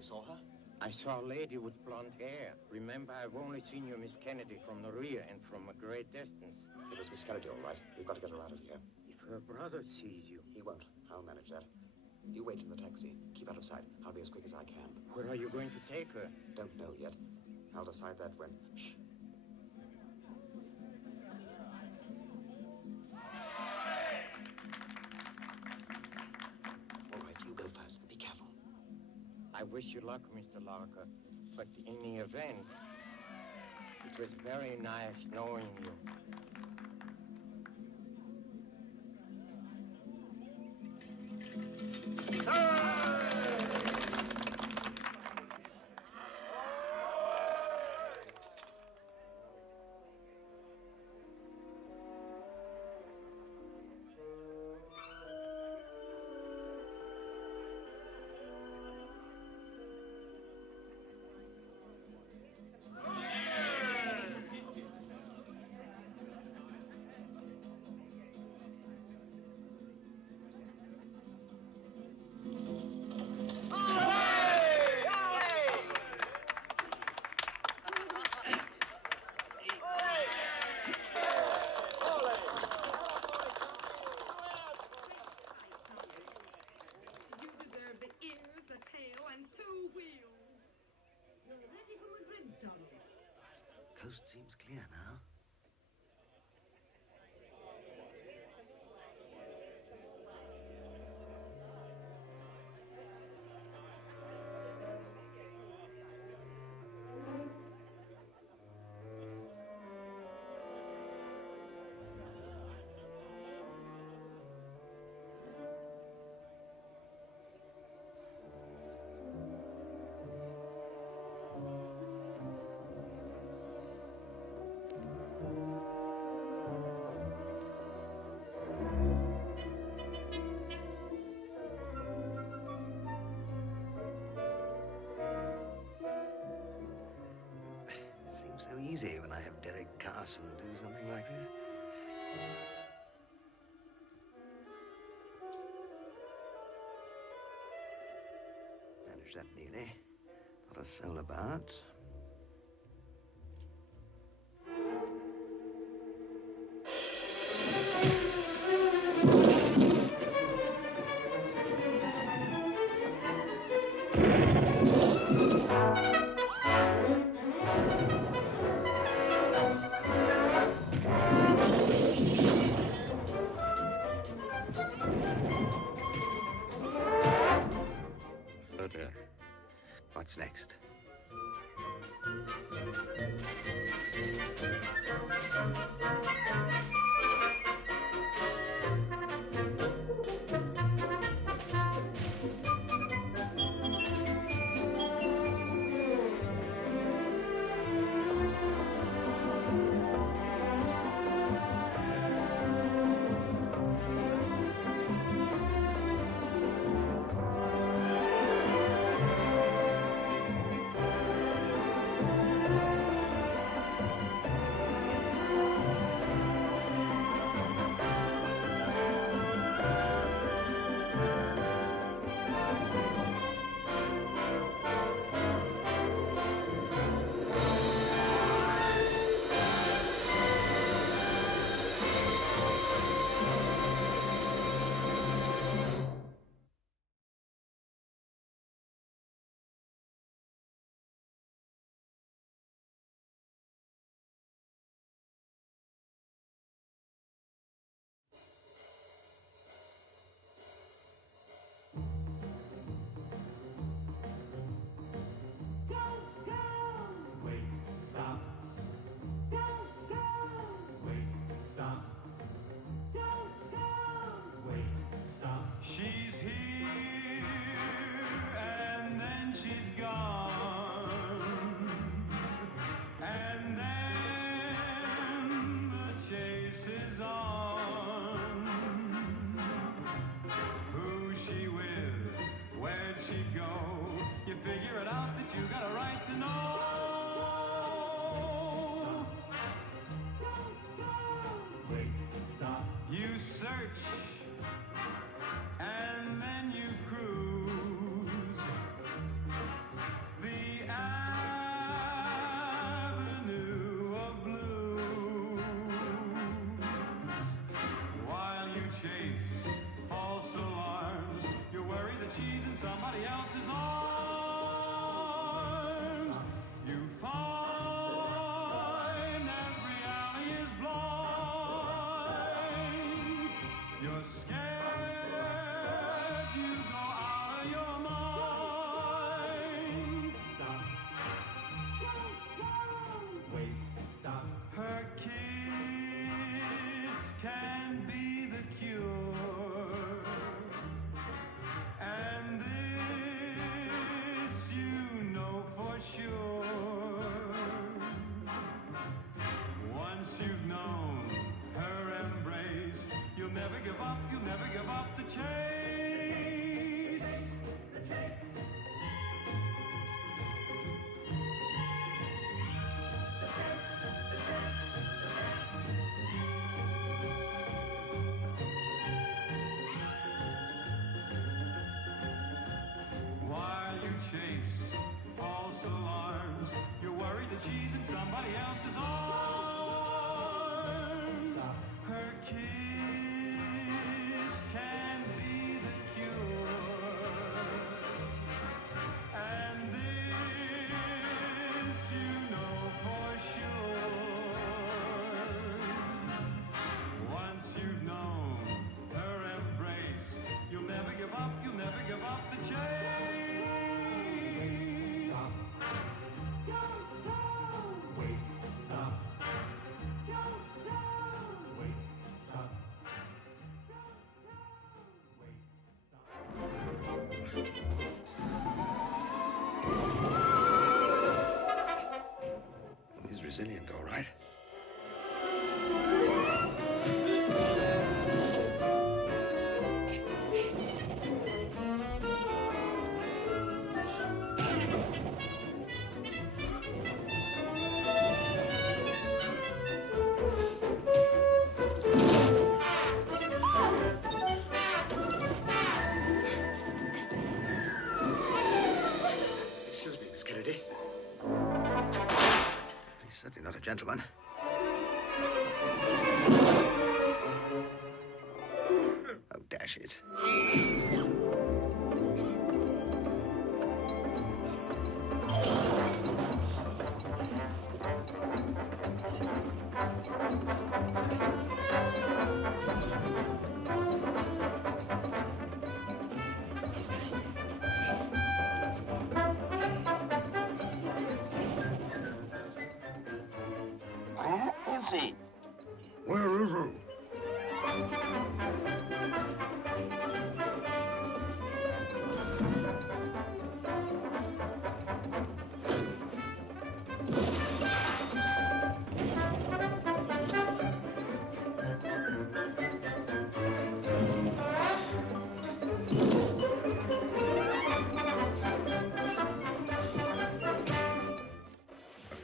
Saw her? I saw a lady with blonde hair. Remember, I've only seen you, Miss Kennedy, from the rear and from a great distance. It was Miss Kennedy, all right. We've got to get her out of here. If her brother sees you... He won't. I'll manage that. You wait in the taxi. Keep out of sight. I'll be as quick as I can. Where are you going to take her? Don't know yet. I'll decide that when... Shh. All right, you go first. Be careful. I wish you luck, Mr. Larker. But in the event, it was very nice knowing you. coast seems clear now. So easy when I have Derek Carson do something like this. Managed that nearly. Not a soul about. What's next? resilient, all right. Excuse me, Miss Kennedy. He's certainly not a gentleman. Oh, dash it. Where is he? Where is he?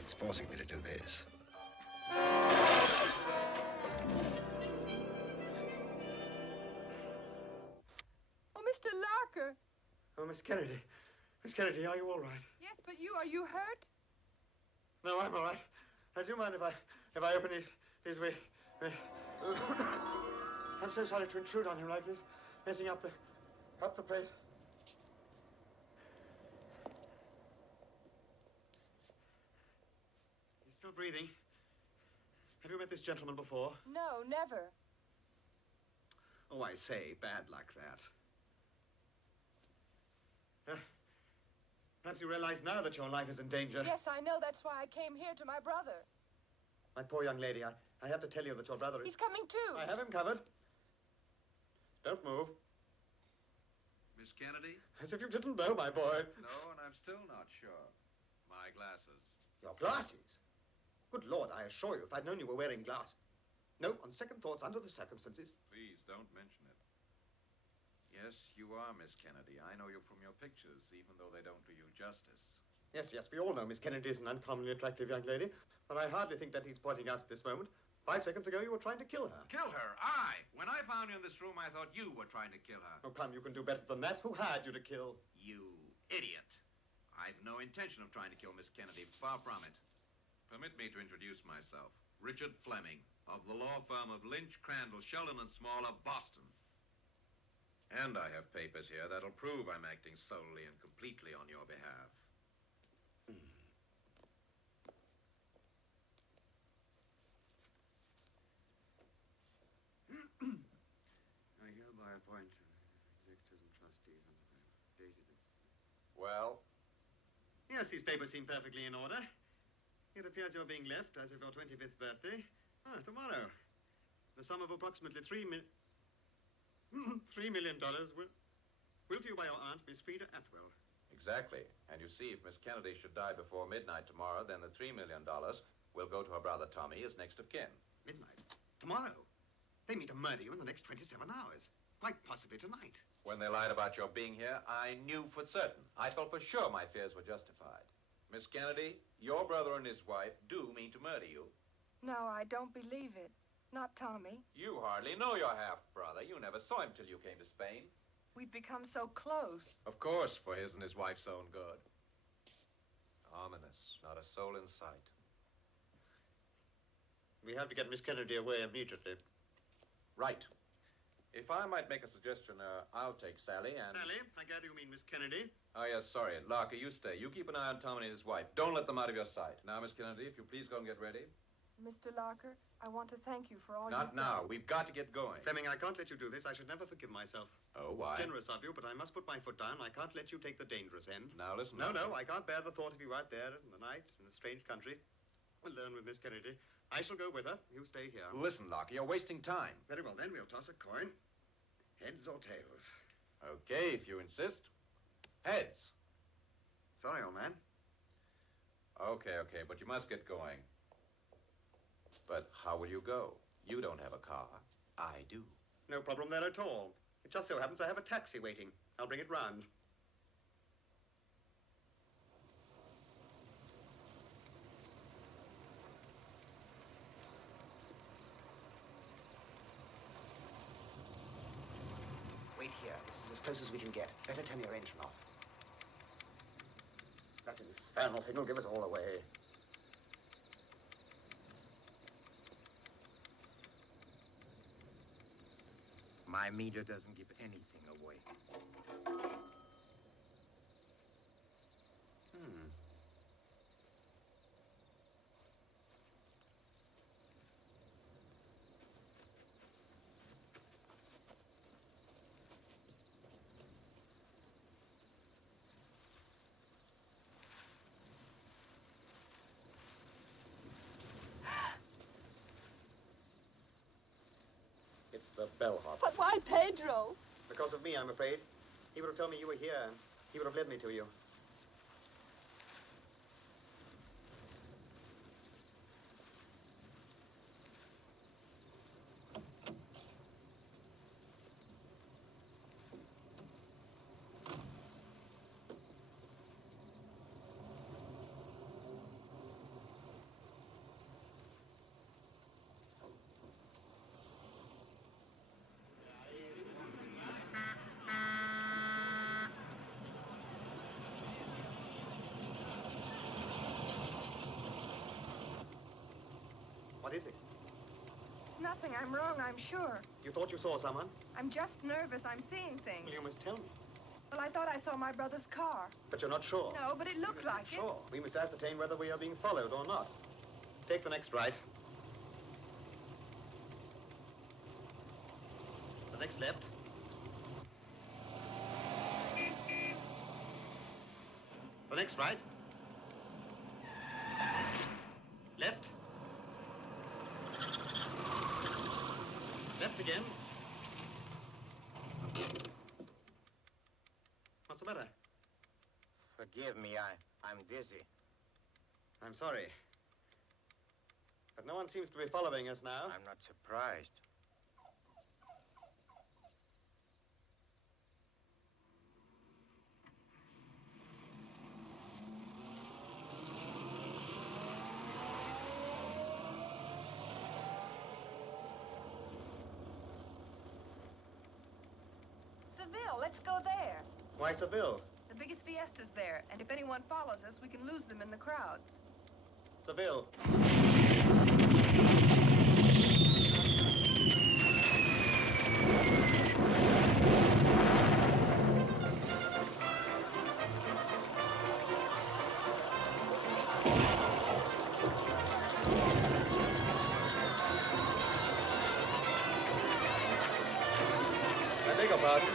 He's forcing me to do this. Oh, Mr. Larker. Oh, Miss Kennedy. Miss Kennedy, are you all right? Yes, but are you hurt? No, I'm all right. Do you mind if I open these way? I'm so sorry to intrude on him like this, messing up the place. He's still breathing. Have you met this gentleman before? No, never. Oh, I say, bad luck, that. Perhaps you realize now that your life is in danger. Yes, I know. That's why I came here to my brother. My poor young lady, I have to tell you that your brother is... He's coming too. I have him covered. Don't move. Miss Kennedy? As if you didn't know, my boy. No, and I'm still not sure. My glasses. Your glasses? Good Lord, I assure you, if I'd known you were wearing glasses. No, on second thoughts, under the circumstances. Please don't mention it. Yes, you are Miss Kennedy. I know you from your pictures, even though they don't do you justice. Yes, we all know Miss Kennedy is an uncommonly attractive young lady, but I hardly think that needs pointing out at this moment. 5 seconds ago, you were trying to kill her. Kill her? I? When I found you in this room, I thought you were trying to kill her. Oh, come, you can do better than that. Who hired you to kill? You idiot. I've no intention of trying to kill Miss Kennedy. Far from it. Permit me to introduce myself. Richard Fleming, of the law firm of Lynch, Crandall, Sheldon & Small of Boston. And I have papers here that'll prove I'm acting solely and completely on your behalf. I hereby appoint executors and trustees under dated. Well? Yes, these papers seem perfectly in order. It appears you're being left as of your 25th birthday. Tomorrow. The sum of approximately $3 million will to you by your aunt, Miss Frida Atwell. Exactly. And you see, if Miss Kennedy should die before midnight tomorrow, then the $3 million will go to her brother Tommy as next of kin. Midnight? Tomorrow? They mean to murder you in the next 27 hours. Quite possibly tonight. When they lied about your being here, I knew for certain. I felt for sure my fears were justified. Miss Kennedy, your brother and his wife do mean to murder you. No, I don't believe it. Not Tommy. You hardly know your half-brother. You never saw him till you came to Spain. We'd become so close. Of course, for his and his wife's own good. Ominous. Not a soul in sight. We have to get Miss Kennedy away immediately. Right. If I might make a suggestion, I'll take Sally and... Sally, I gather you mean Miss Kennedy? Oh, yes, sorry. Larker, you stay. You keep an eye on Tommy and his wife. Don't let them out of your sight. Now, Miss Kennedy, if you please go and get ready. Mr. Larker, I want to thank you for all Not now. We've got to get going. Fleming, I can't let you do this. I should never forgive myself. Oh, why? Generous of you, but I must put my foot down. I can't let you take the dangerous end. Now, listen. No, I can't bear the thought of you out there in the night, in a strange country. Alone with Miss Kennedy. I shall go with her. You stay here. Listen, Larker, you're wasting time. Very well, then we'll toss a coin. Heads or tails? Okay, if you insist. Heads. Sorry, old man. Okay, but you must get going. But how will you go? You don't have a car. I do. No problem there at all. It just so happens I have a taxi waiting. I'll bring it round. Wait here. This is as close as we can get. Better turn your engine off. That infernal thing will give us all away. My meter doesn't give anything away. It's the bellhop. But why Pedro? Because of me, I'm afraid. He would have told me you were here. He would have led me to you. What is it? It's nothing. I'm wrong, I'm sure. You thought you saw someone? I'm just nervous. I'm seeing things. Well, you must tell me. Well, I thought I saw my brother's car. But you're not sure? No, but it looked like it. Sure. We must ascertain whether we are being followed or not. Take the next right. The next left. The next right. Left. Left again. What's the matter? Forgive me, I'm dizzy. I'm sorry. But no one seems to be following us now. I'm not surprised. Seville, let's go there. Why Seville? The biggest fiesta's there, and if anyone follows us, we can lose them in the crowds. Seville. I beg your pardon.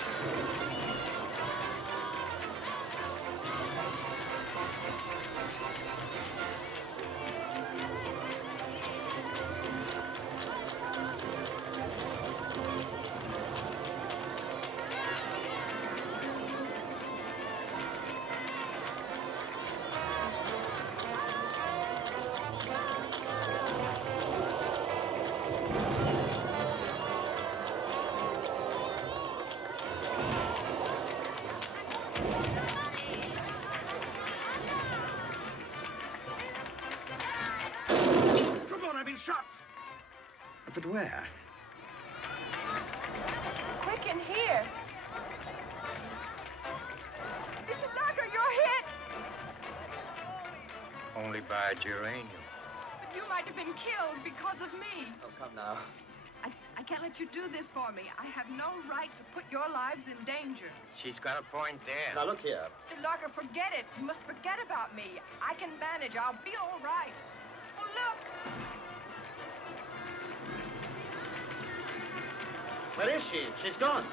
Shot! But where? Quick in here. Mr. Larker, you're hit! Only by a geranium. But you might have been killed because of me. Oh, come now. I can't let you do this for me. I have no right to put your lives in danger. She's got a point there. Now, look here. Mr. Larker, forget it. You must forget about me. I can manage. I'll be all right. Oh, look! Where is she? She's gone.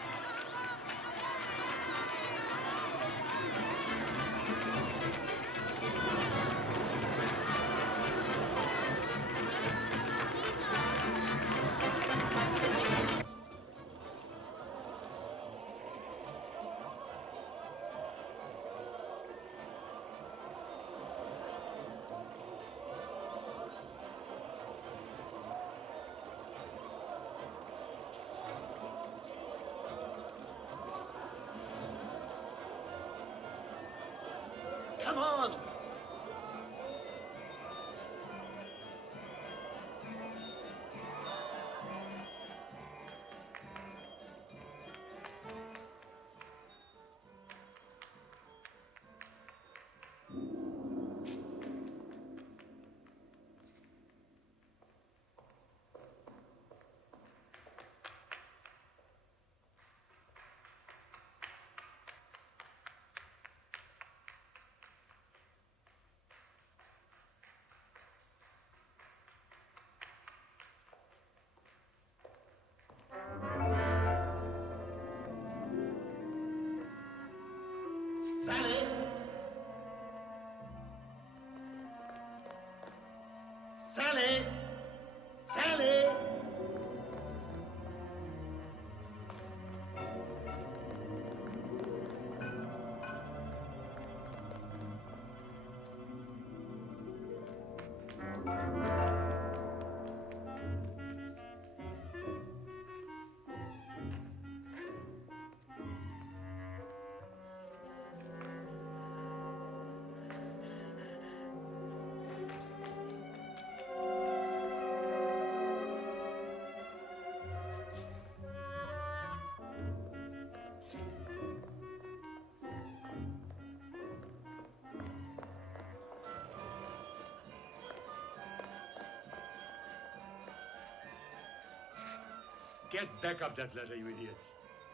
Get back up that ladder, you idiot.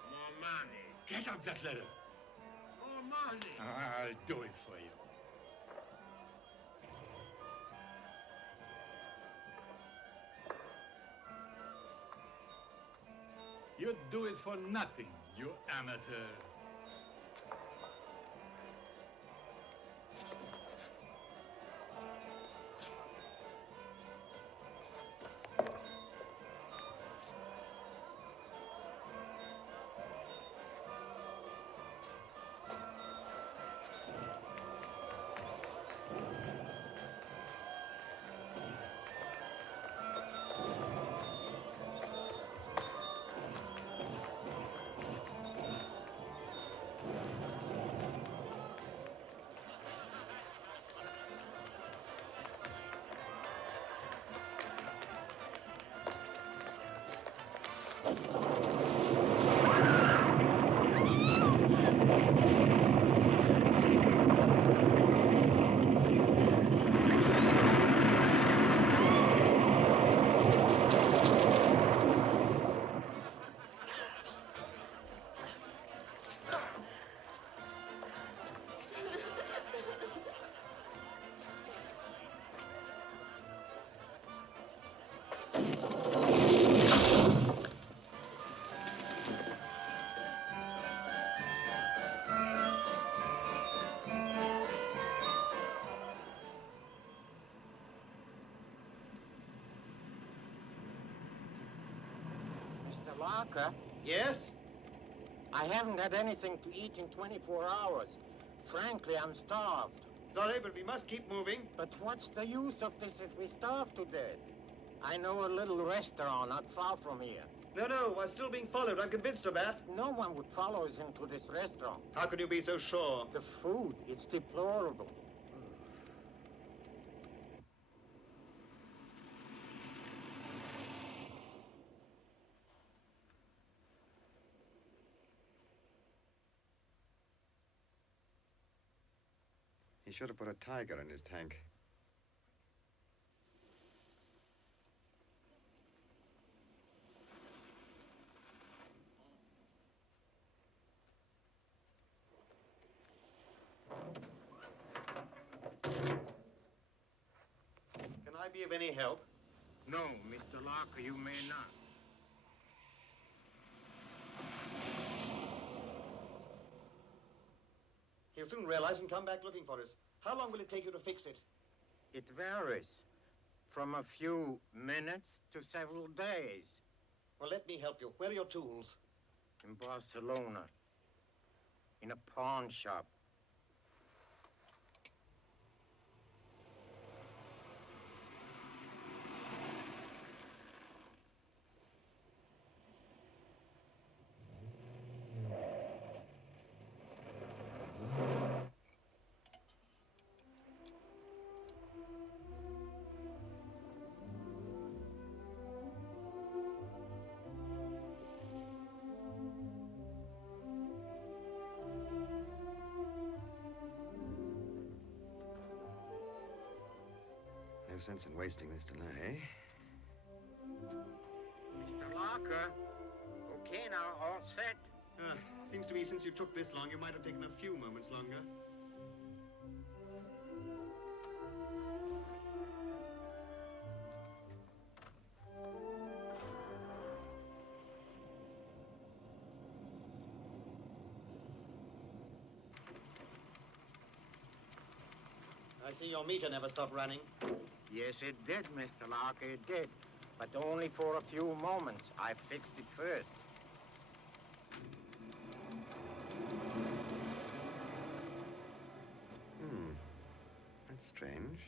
More money. Get up that ladder. More money. I'll do it for you. You'd do it for nothing, you amateur. Mr. Larker? Yes? I haven't had anything to eat in 24 hours. Frankly, I'm starved. Sorry, but we must keep moving. But what's the use of this if we starve to death? I know a little restaurant not far from here. No, we're still being followed. I'm convinced of that. No one would follow us into this restaurant. How can you be so sure? The food, it's deplorable. He should have put a tiger in his tank. Can I be of any help? No, Mr. Larker, you may not. He'll soon realize and come back looking for us. How long will it take you to fix it? It varies. From a few minutes to several days. Well, let me help you. Where are your tools? In Barcelona. In a pawn shop. No sense in wasting this delay. Mr. Larker, okay now, all set. Seems to me since you took this long, you might have taken a few moments longer. I see your meter never stopped running. Yes, it did, Mr. Larker, it did. But only for a few moments. I fixed it first. That's strange.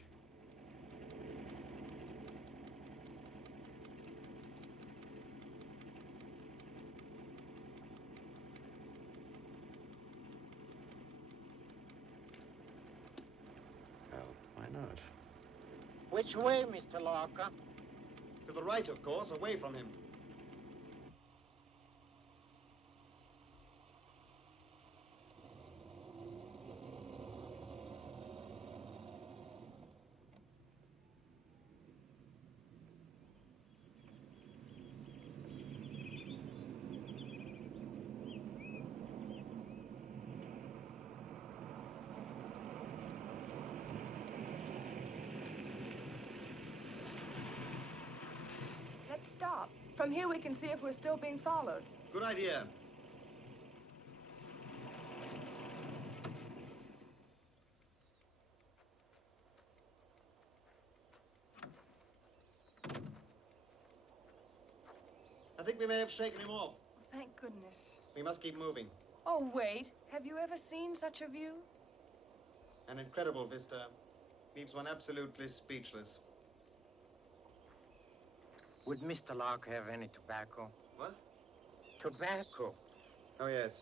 not. Which way, Mr. Larker? To the right, of course, away from him. Let's stop. From here we can see if we're still being followed. Good idea. I think we may have shaken him off. Thank goodness. We must keep moving. Oh, wait. Have you ever seen such a view? An incredible vista. Leaves one absolutely speechless. Would Mr. Larker have any tobacco? What? Tobacco. Oh, yes.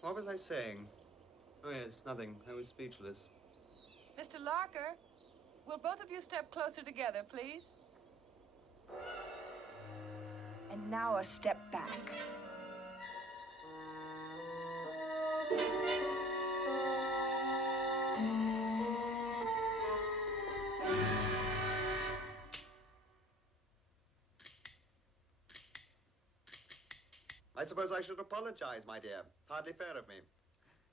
What was I saying? Oh, yes, nothing. I was speechless. Mr. Larker, will both of you step closer together, please? And now a step back. I suppose I should apologize, my dear. Hardly fair of me.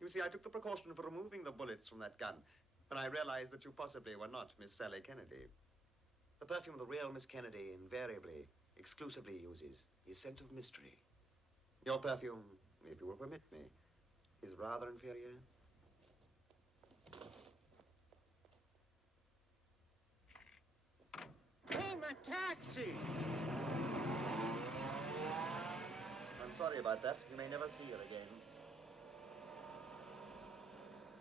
You see, I took the precaution of removing the bullets from that gun, but I realized that you possibly were not Miss Sally Kennedy. The perfume the real Miss Kennedy invariably, exclusively uses is scent of mystery. Your perfume, if you will permit me, is rather inferior. Hey, my taxi! I'm sorry about that. You may never see her again.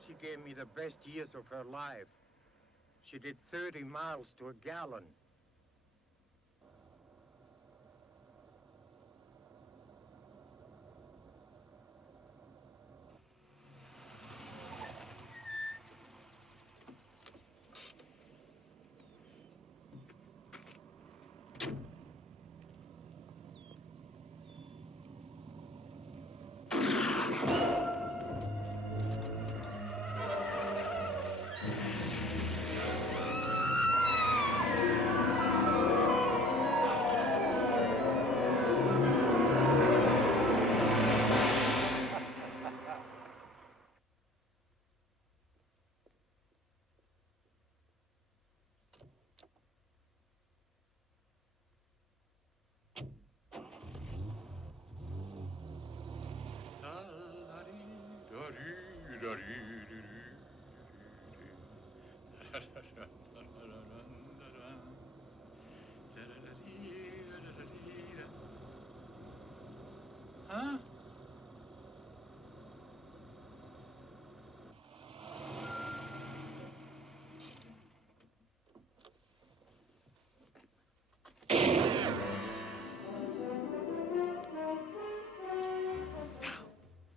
She gave me the best years of her life. She did 30 miles to a gallon. Huh?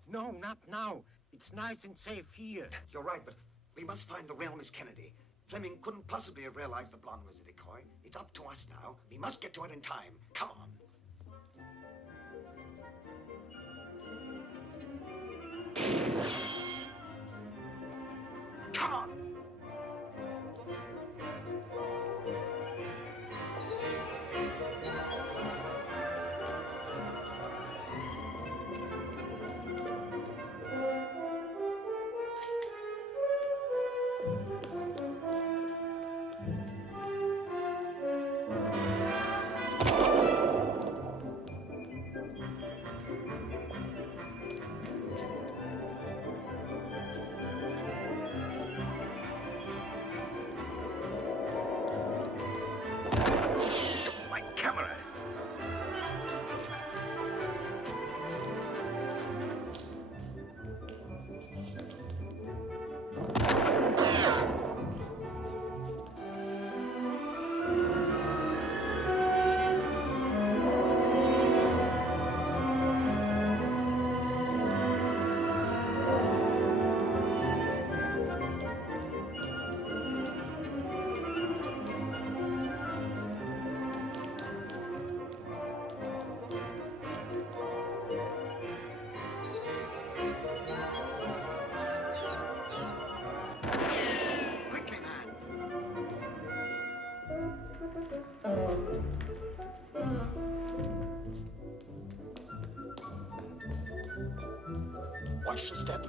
No, not now. It's nice and safe here. You're right, but we must find the real Miss Kennedy. Fleming couldn't possibly have realized the blonde was a decoy. It's up to us now. We must get to it in time. Come on. Come on! Watch the step.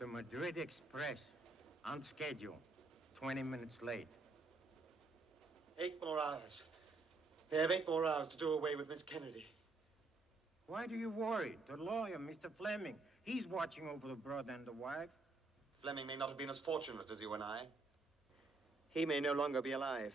The Madrid Express, on schedule, 20 minutes late. 8 more hours. They have 8 more hours to do away with Miss Kennedy. Why do you worry? The lawyer, Mr. Fleming, he's watching over the brother and the wife. Fleming may not have been as fortunate as you and I. He may no longer be alive.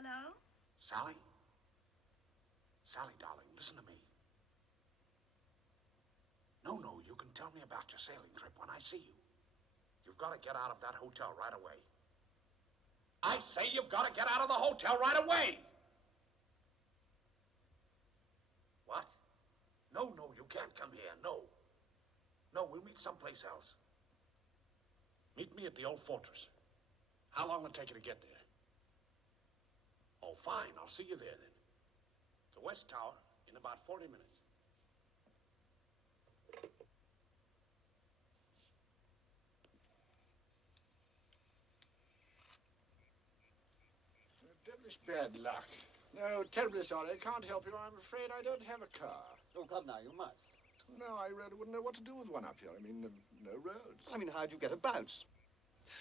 Hello? Sally? Sally, darling, listen to me. No, you can tell me about your sailing trip when I see you. You've got to get out of that hotel right away. I say you've got to get out of the hotel right away! What? No, you can't come here, no. No, we'll meet someplace else. Meet me at the old fortress. How long will it take you to get there? Oh, fine. I'll see you there, then. The West Tower in about 40 minutes. Devilish bad luck. No, terribly sorry. I can't help you. I'm afraid I don't have a car. Oh, come now, you must. No, I really wouldn't know what to do with one up here. I mean, no roads. I mean, how'd you get about?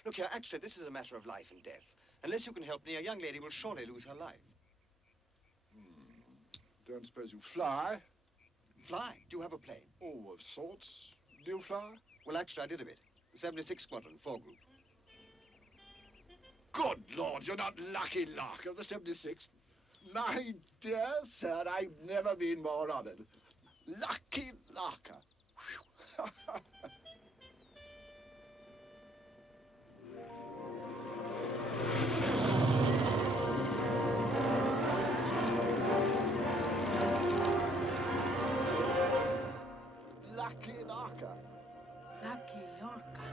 Look here, actually, this is a matter of life and death. Unless you can help me, a young lady will surely lose her life. Don't suppose you fly? Fly? Do you have a plane? Oh, of sorts. Do you fly? Well, actually, I did a bit. 76 Squadron, 4 Group. Good Lord, you're not Lucky Larker of the 76th. My dear sir, I've never been more honored. Lucky Larker. Lucky Larker. Lucky Larker.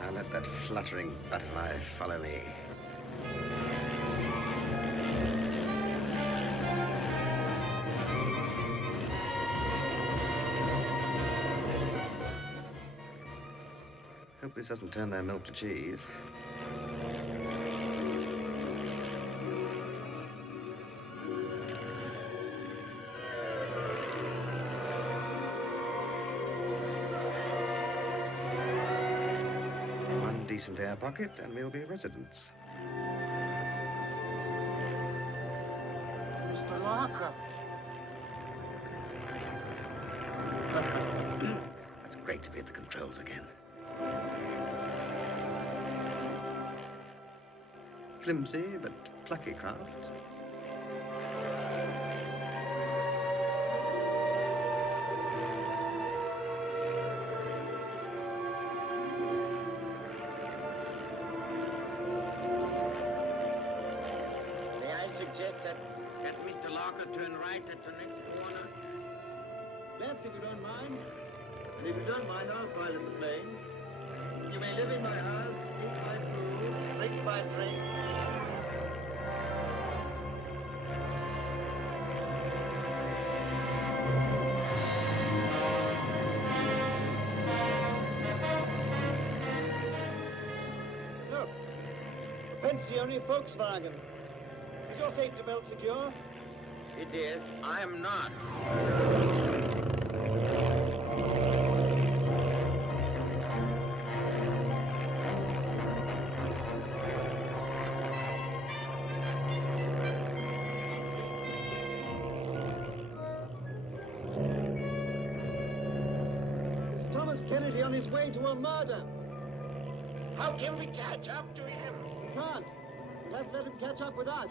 Now let that fluttering butterfly follow me. Hope this doesn't turn their milk to cheese. decent air pocket, and we'll be residents. Mr. Larker. It's great to be at the controls again. Flimsy but plucky craft. May I suggest that Mr. Larker turn right at the next corner? Left, if you don't mind. And if you don't mind, I'll pilot the plane. You may live in my house, eat my food, drink my drink. Look, the pensione Volkswagen. Is your safety belt secure? It is. I am not. Kennedy on his way to a murder. How can we catch up to him? We can't. We'll have to let him catch up with us.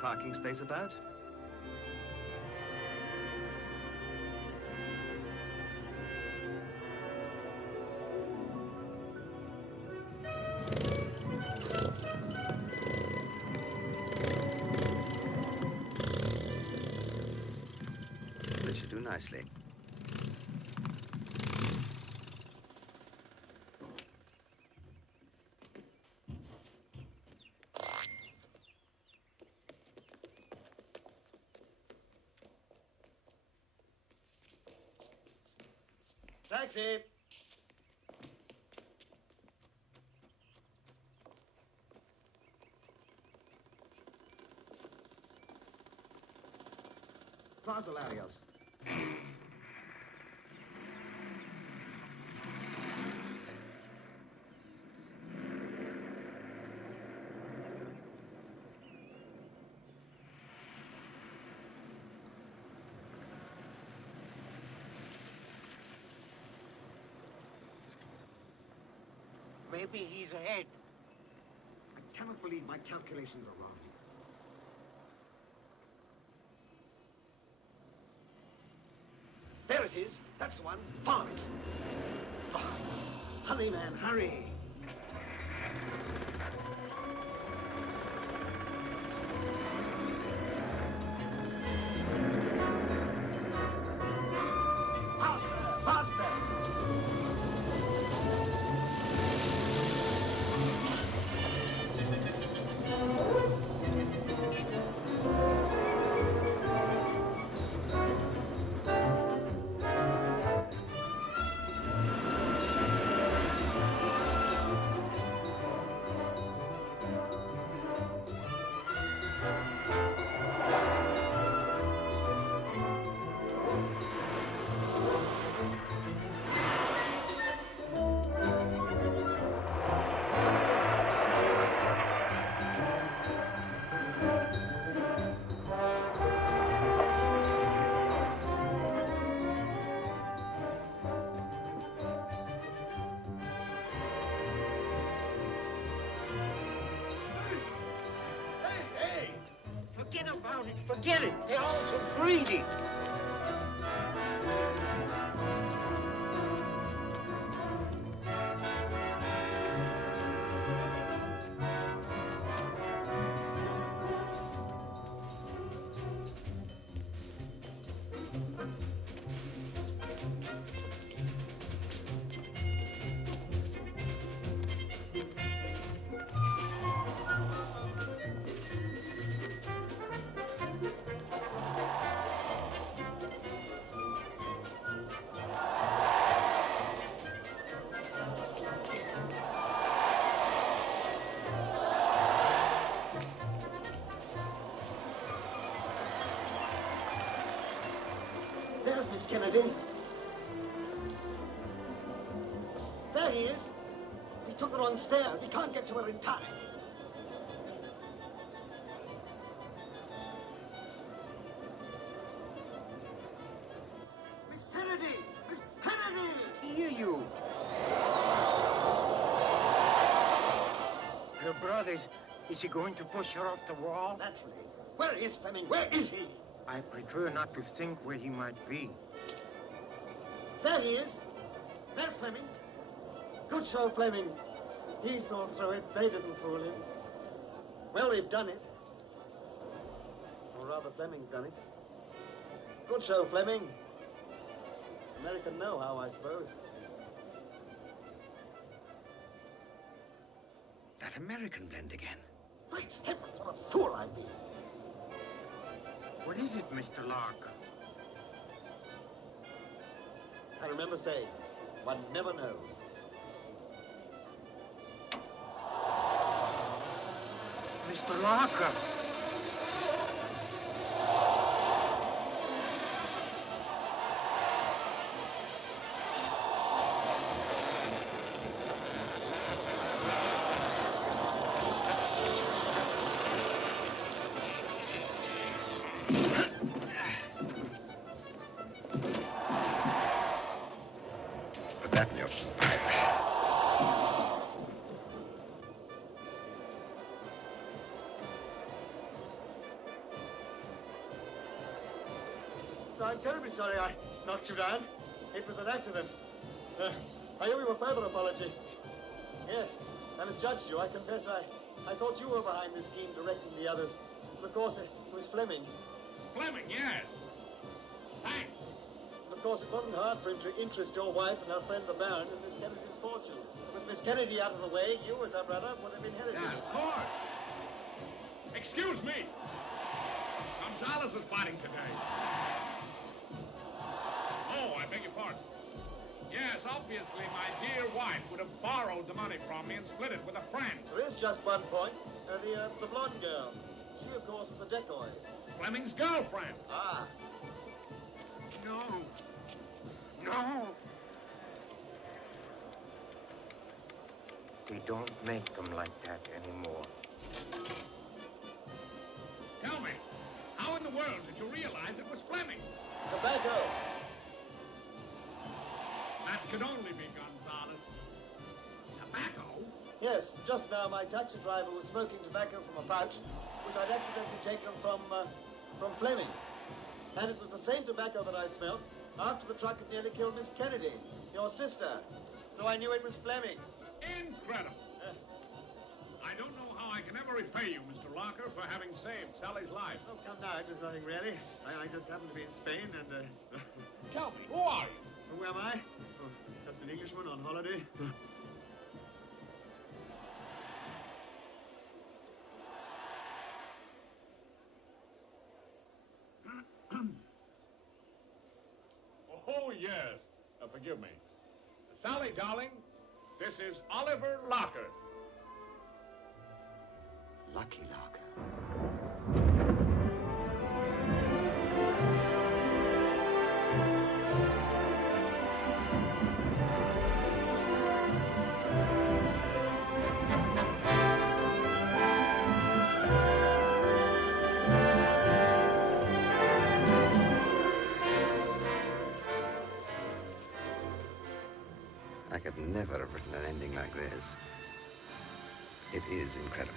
Parking space about? This should do nicely. Taxi. Plaza Larios. Maybe he's ahead. I cannot believe my calculations are wrong. There it is. That's the one. Follow it. Oh, hurry, man, hurry. Faster, faster. Forget it. They're all so greedy. Miss Kennedy. There he is. He took her on stairs. We can't get to her in time. Miss Kennedy! Miss Kennedy! Hear you. Her brother, is he going to push her off the wall? Naturally. Where is Fleming? Where is he? I prefer not to think where he might be. There he is. There's Fleming. Good show, Fleming. He saw through it. They didn't fool him. Well, we've done it. Or rather, Fleming's done it. Good show, Fleming. American know-how, I suppose. That American blend again. Great heavens, what a fool I've been. What is it, Mr. Larker? I remember saying, one never knows. Mr. Larker! Put that in your pipe. So I'm terribly sorry I knocked you down. It was an accident. I owe you a further apology. Yes, I misjudged you. I confess I thought you were behind this scheme directing the others. But of course, it was Fleming. Fleming, yes. Thanks. Of course, it wasn't hard for him to interest your wife and her friend the Baron in Miss Kennedy's fortune. With Miss Kennedy out of the way, you, as her brother, would have inherited Yeah, it. of course. Excuse me. Gonzalez is fighting today. Oh, I beg your pardon. Yes, obviously, my dear wife would have borrowed the money from me and split it with a friend. There is just one point. The blonde girl. She, of course, was a decoy. Fleming's girlfriend. Ah. No. No. They don't make them like that anymore. Tell me, how in the world did you realize it was Fleming? Tobacco. That could only be Gonzalez. Tobacco? Yes, just now my taxi driver was smoking tobacco from a pouch, which I'd accidentally taken from Fleming. And it was the same tobacco that I smelt after the truck had nearly killed Miss Kennedy, your sister. So I knew it was Fleming. Incredible. I don't know how I can ever repay you, Mr. Larker, for having saved Sally's life. Oh, come now, it was nothing really. I just happened to be in Spain and... Tell me, who are you? Who am I? Oh, just an Englishman on holiday. Oh, yes. Forgive me. Sally, darling, this is Oliver Larker. Lucky Larker. I could never have written an ending like this. It is incredible.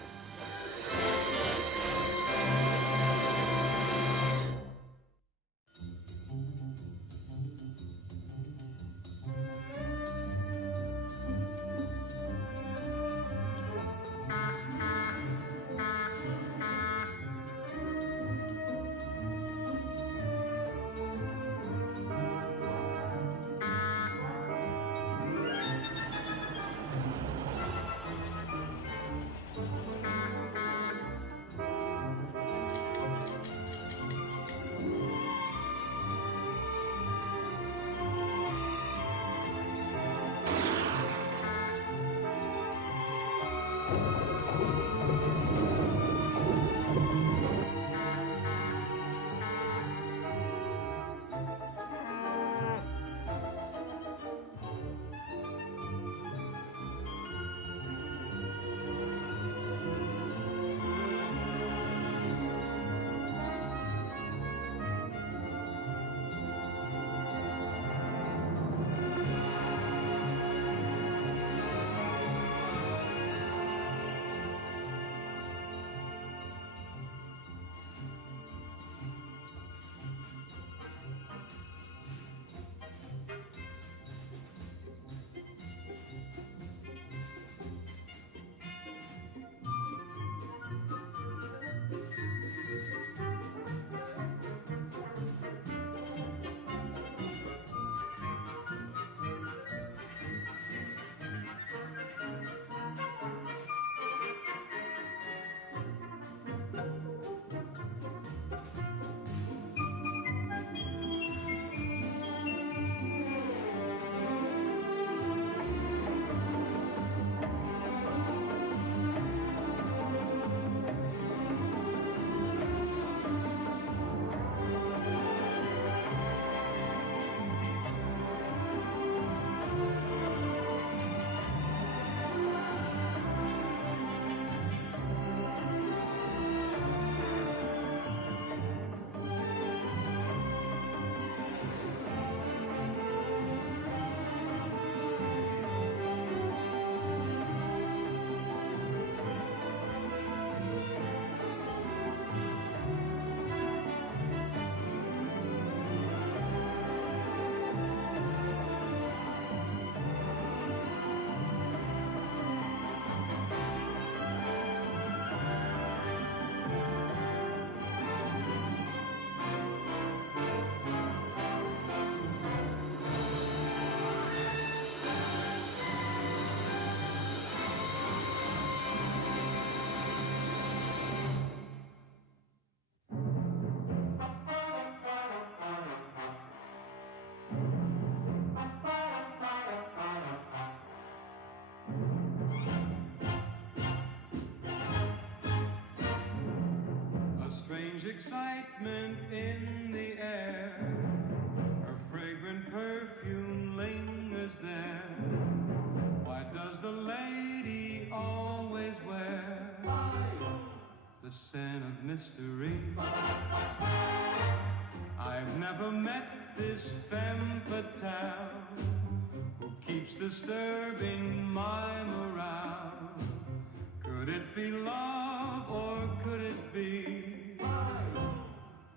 Excitement in the air, her fragrant perfume lingers there. Why does the lady always wear the scent of mystery? I've never met this femme fatale who keeps disturbing my morale. Could it be love or could it be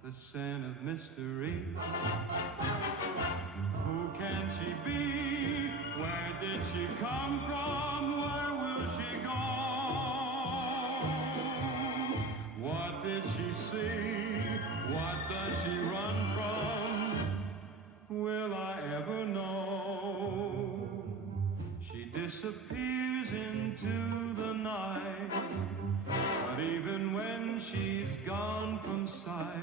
the scent of mystery? Who can she be? Where did she come from? Where will she go? What did she see? What does she run from? Will I ever know? She disappears into the night, but even when she's gone from sight,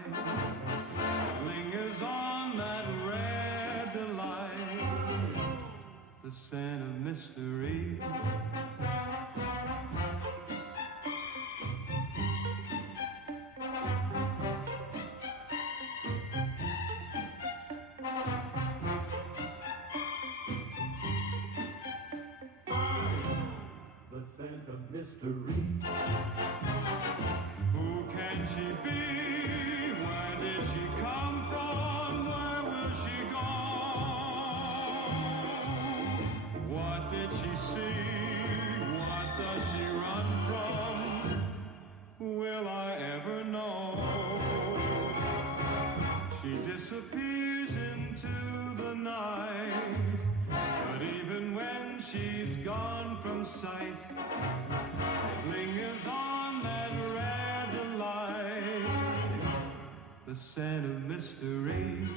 lingers on that rare delight, the scent of mystery. The scent of mystery. Who can she be? Where did she come from? Where will she go? What did she see? What does she run from? Will I ever know? She disappears into the night, but even when she's gone from sight, it lingers on that rare delight, the scent of mystery,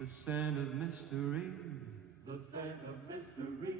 the scent of mystery, the scent of mystery.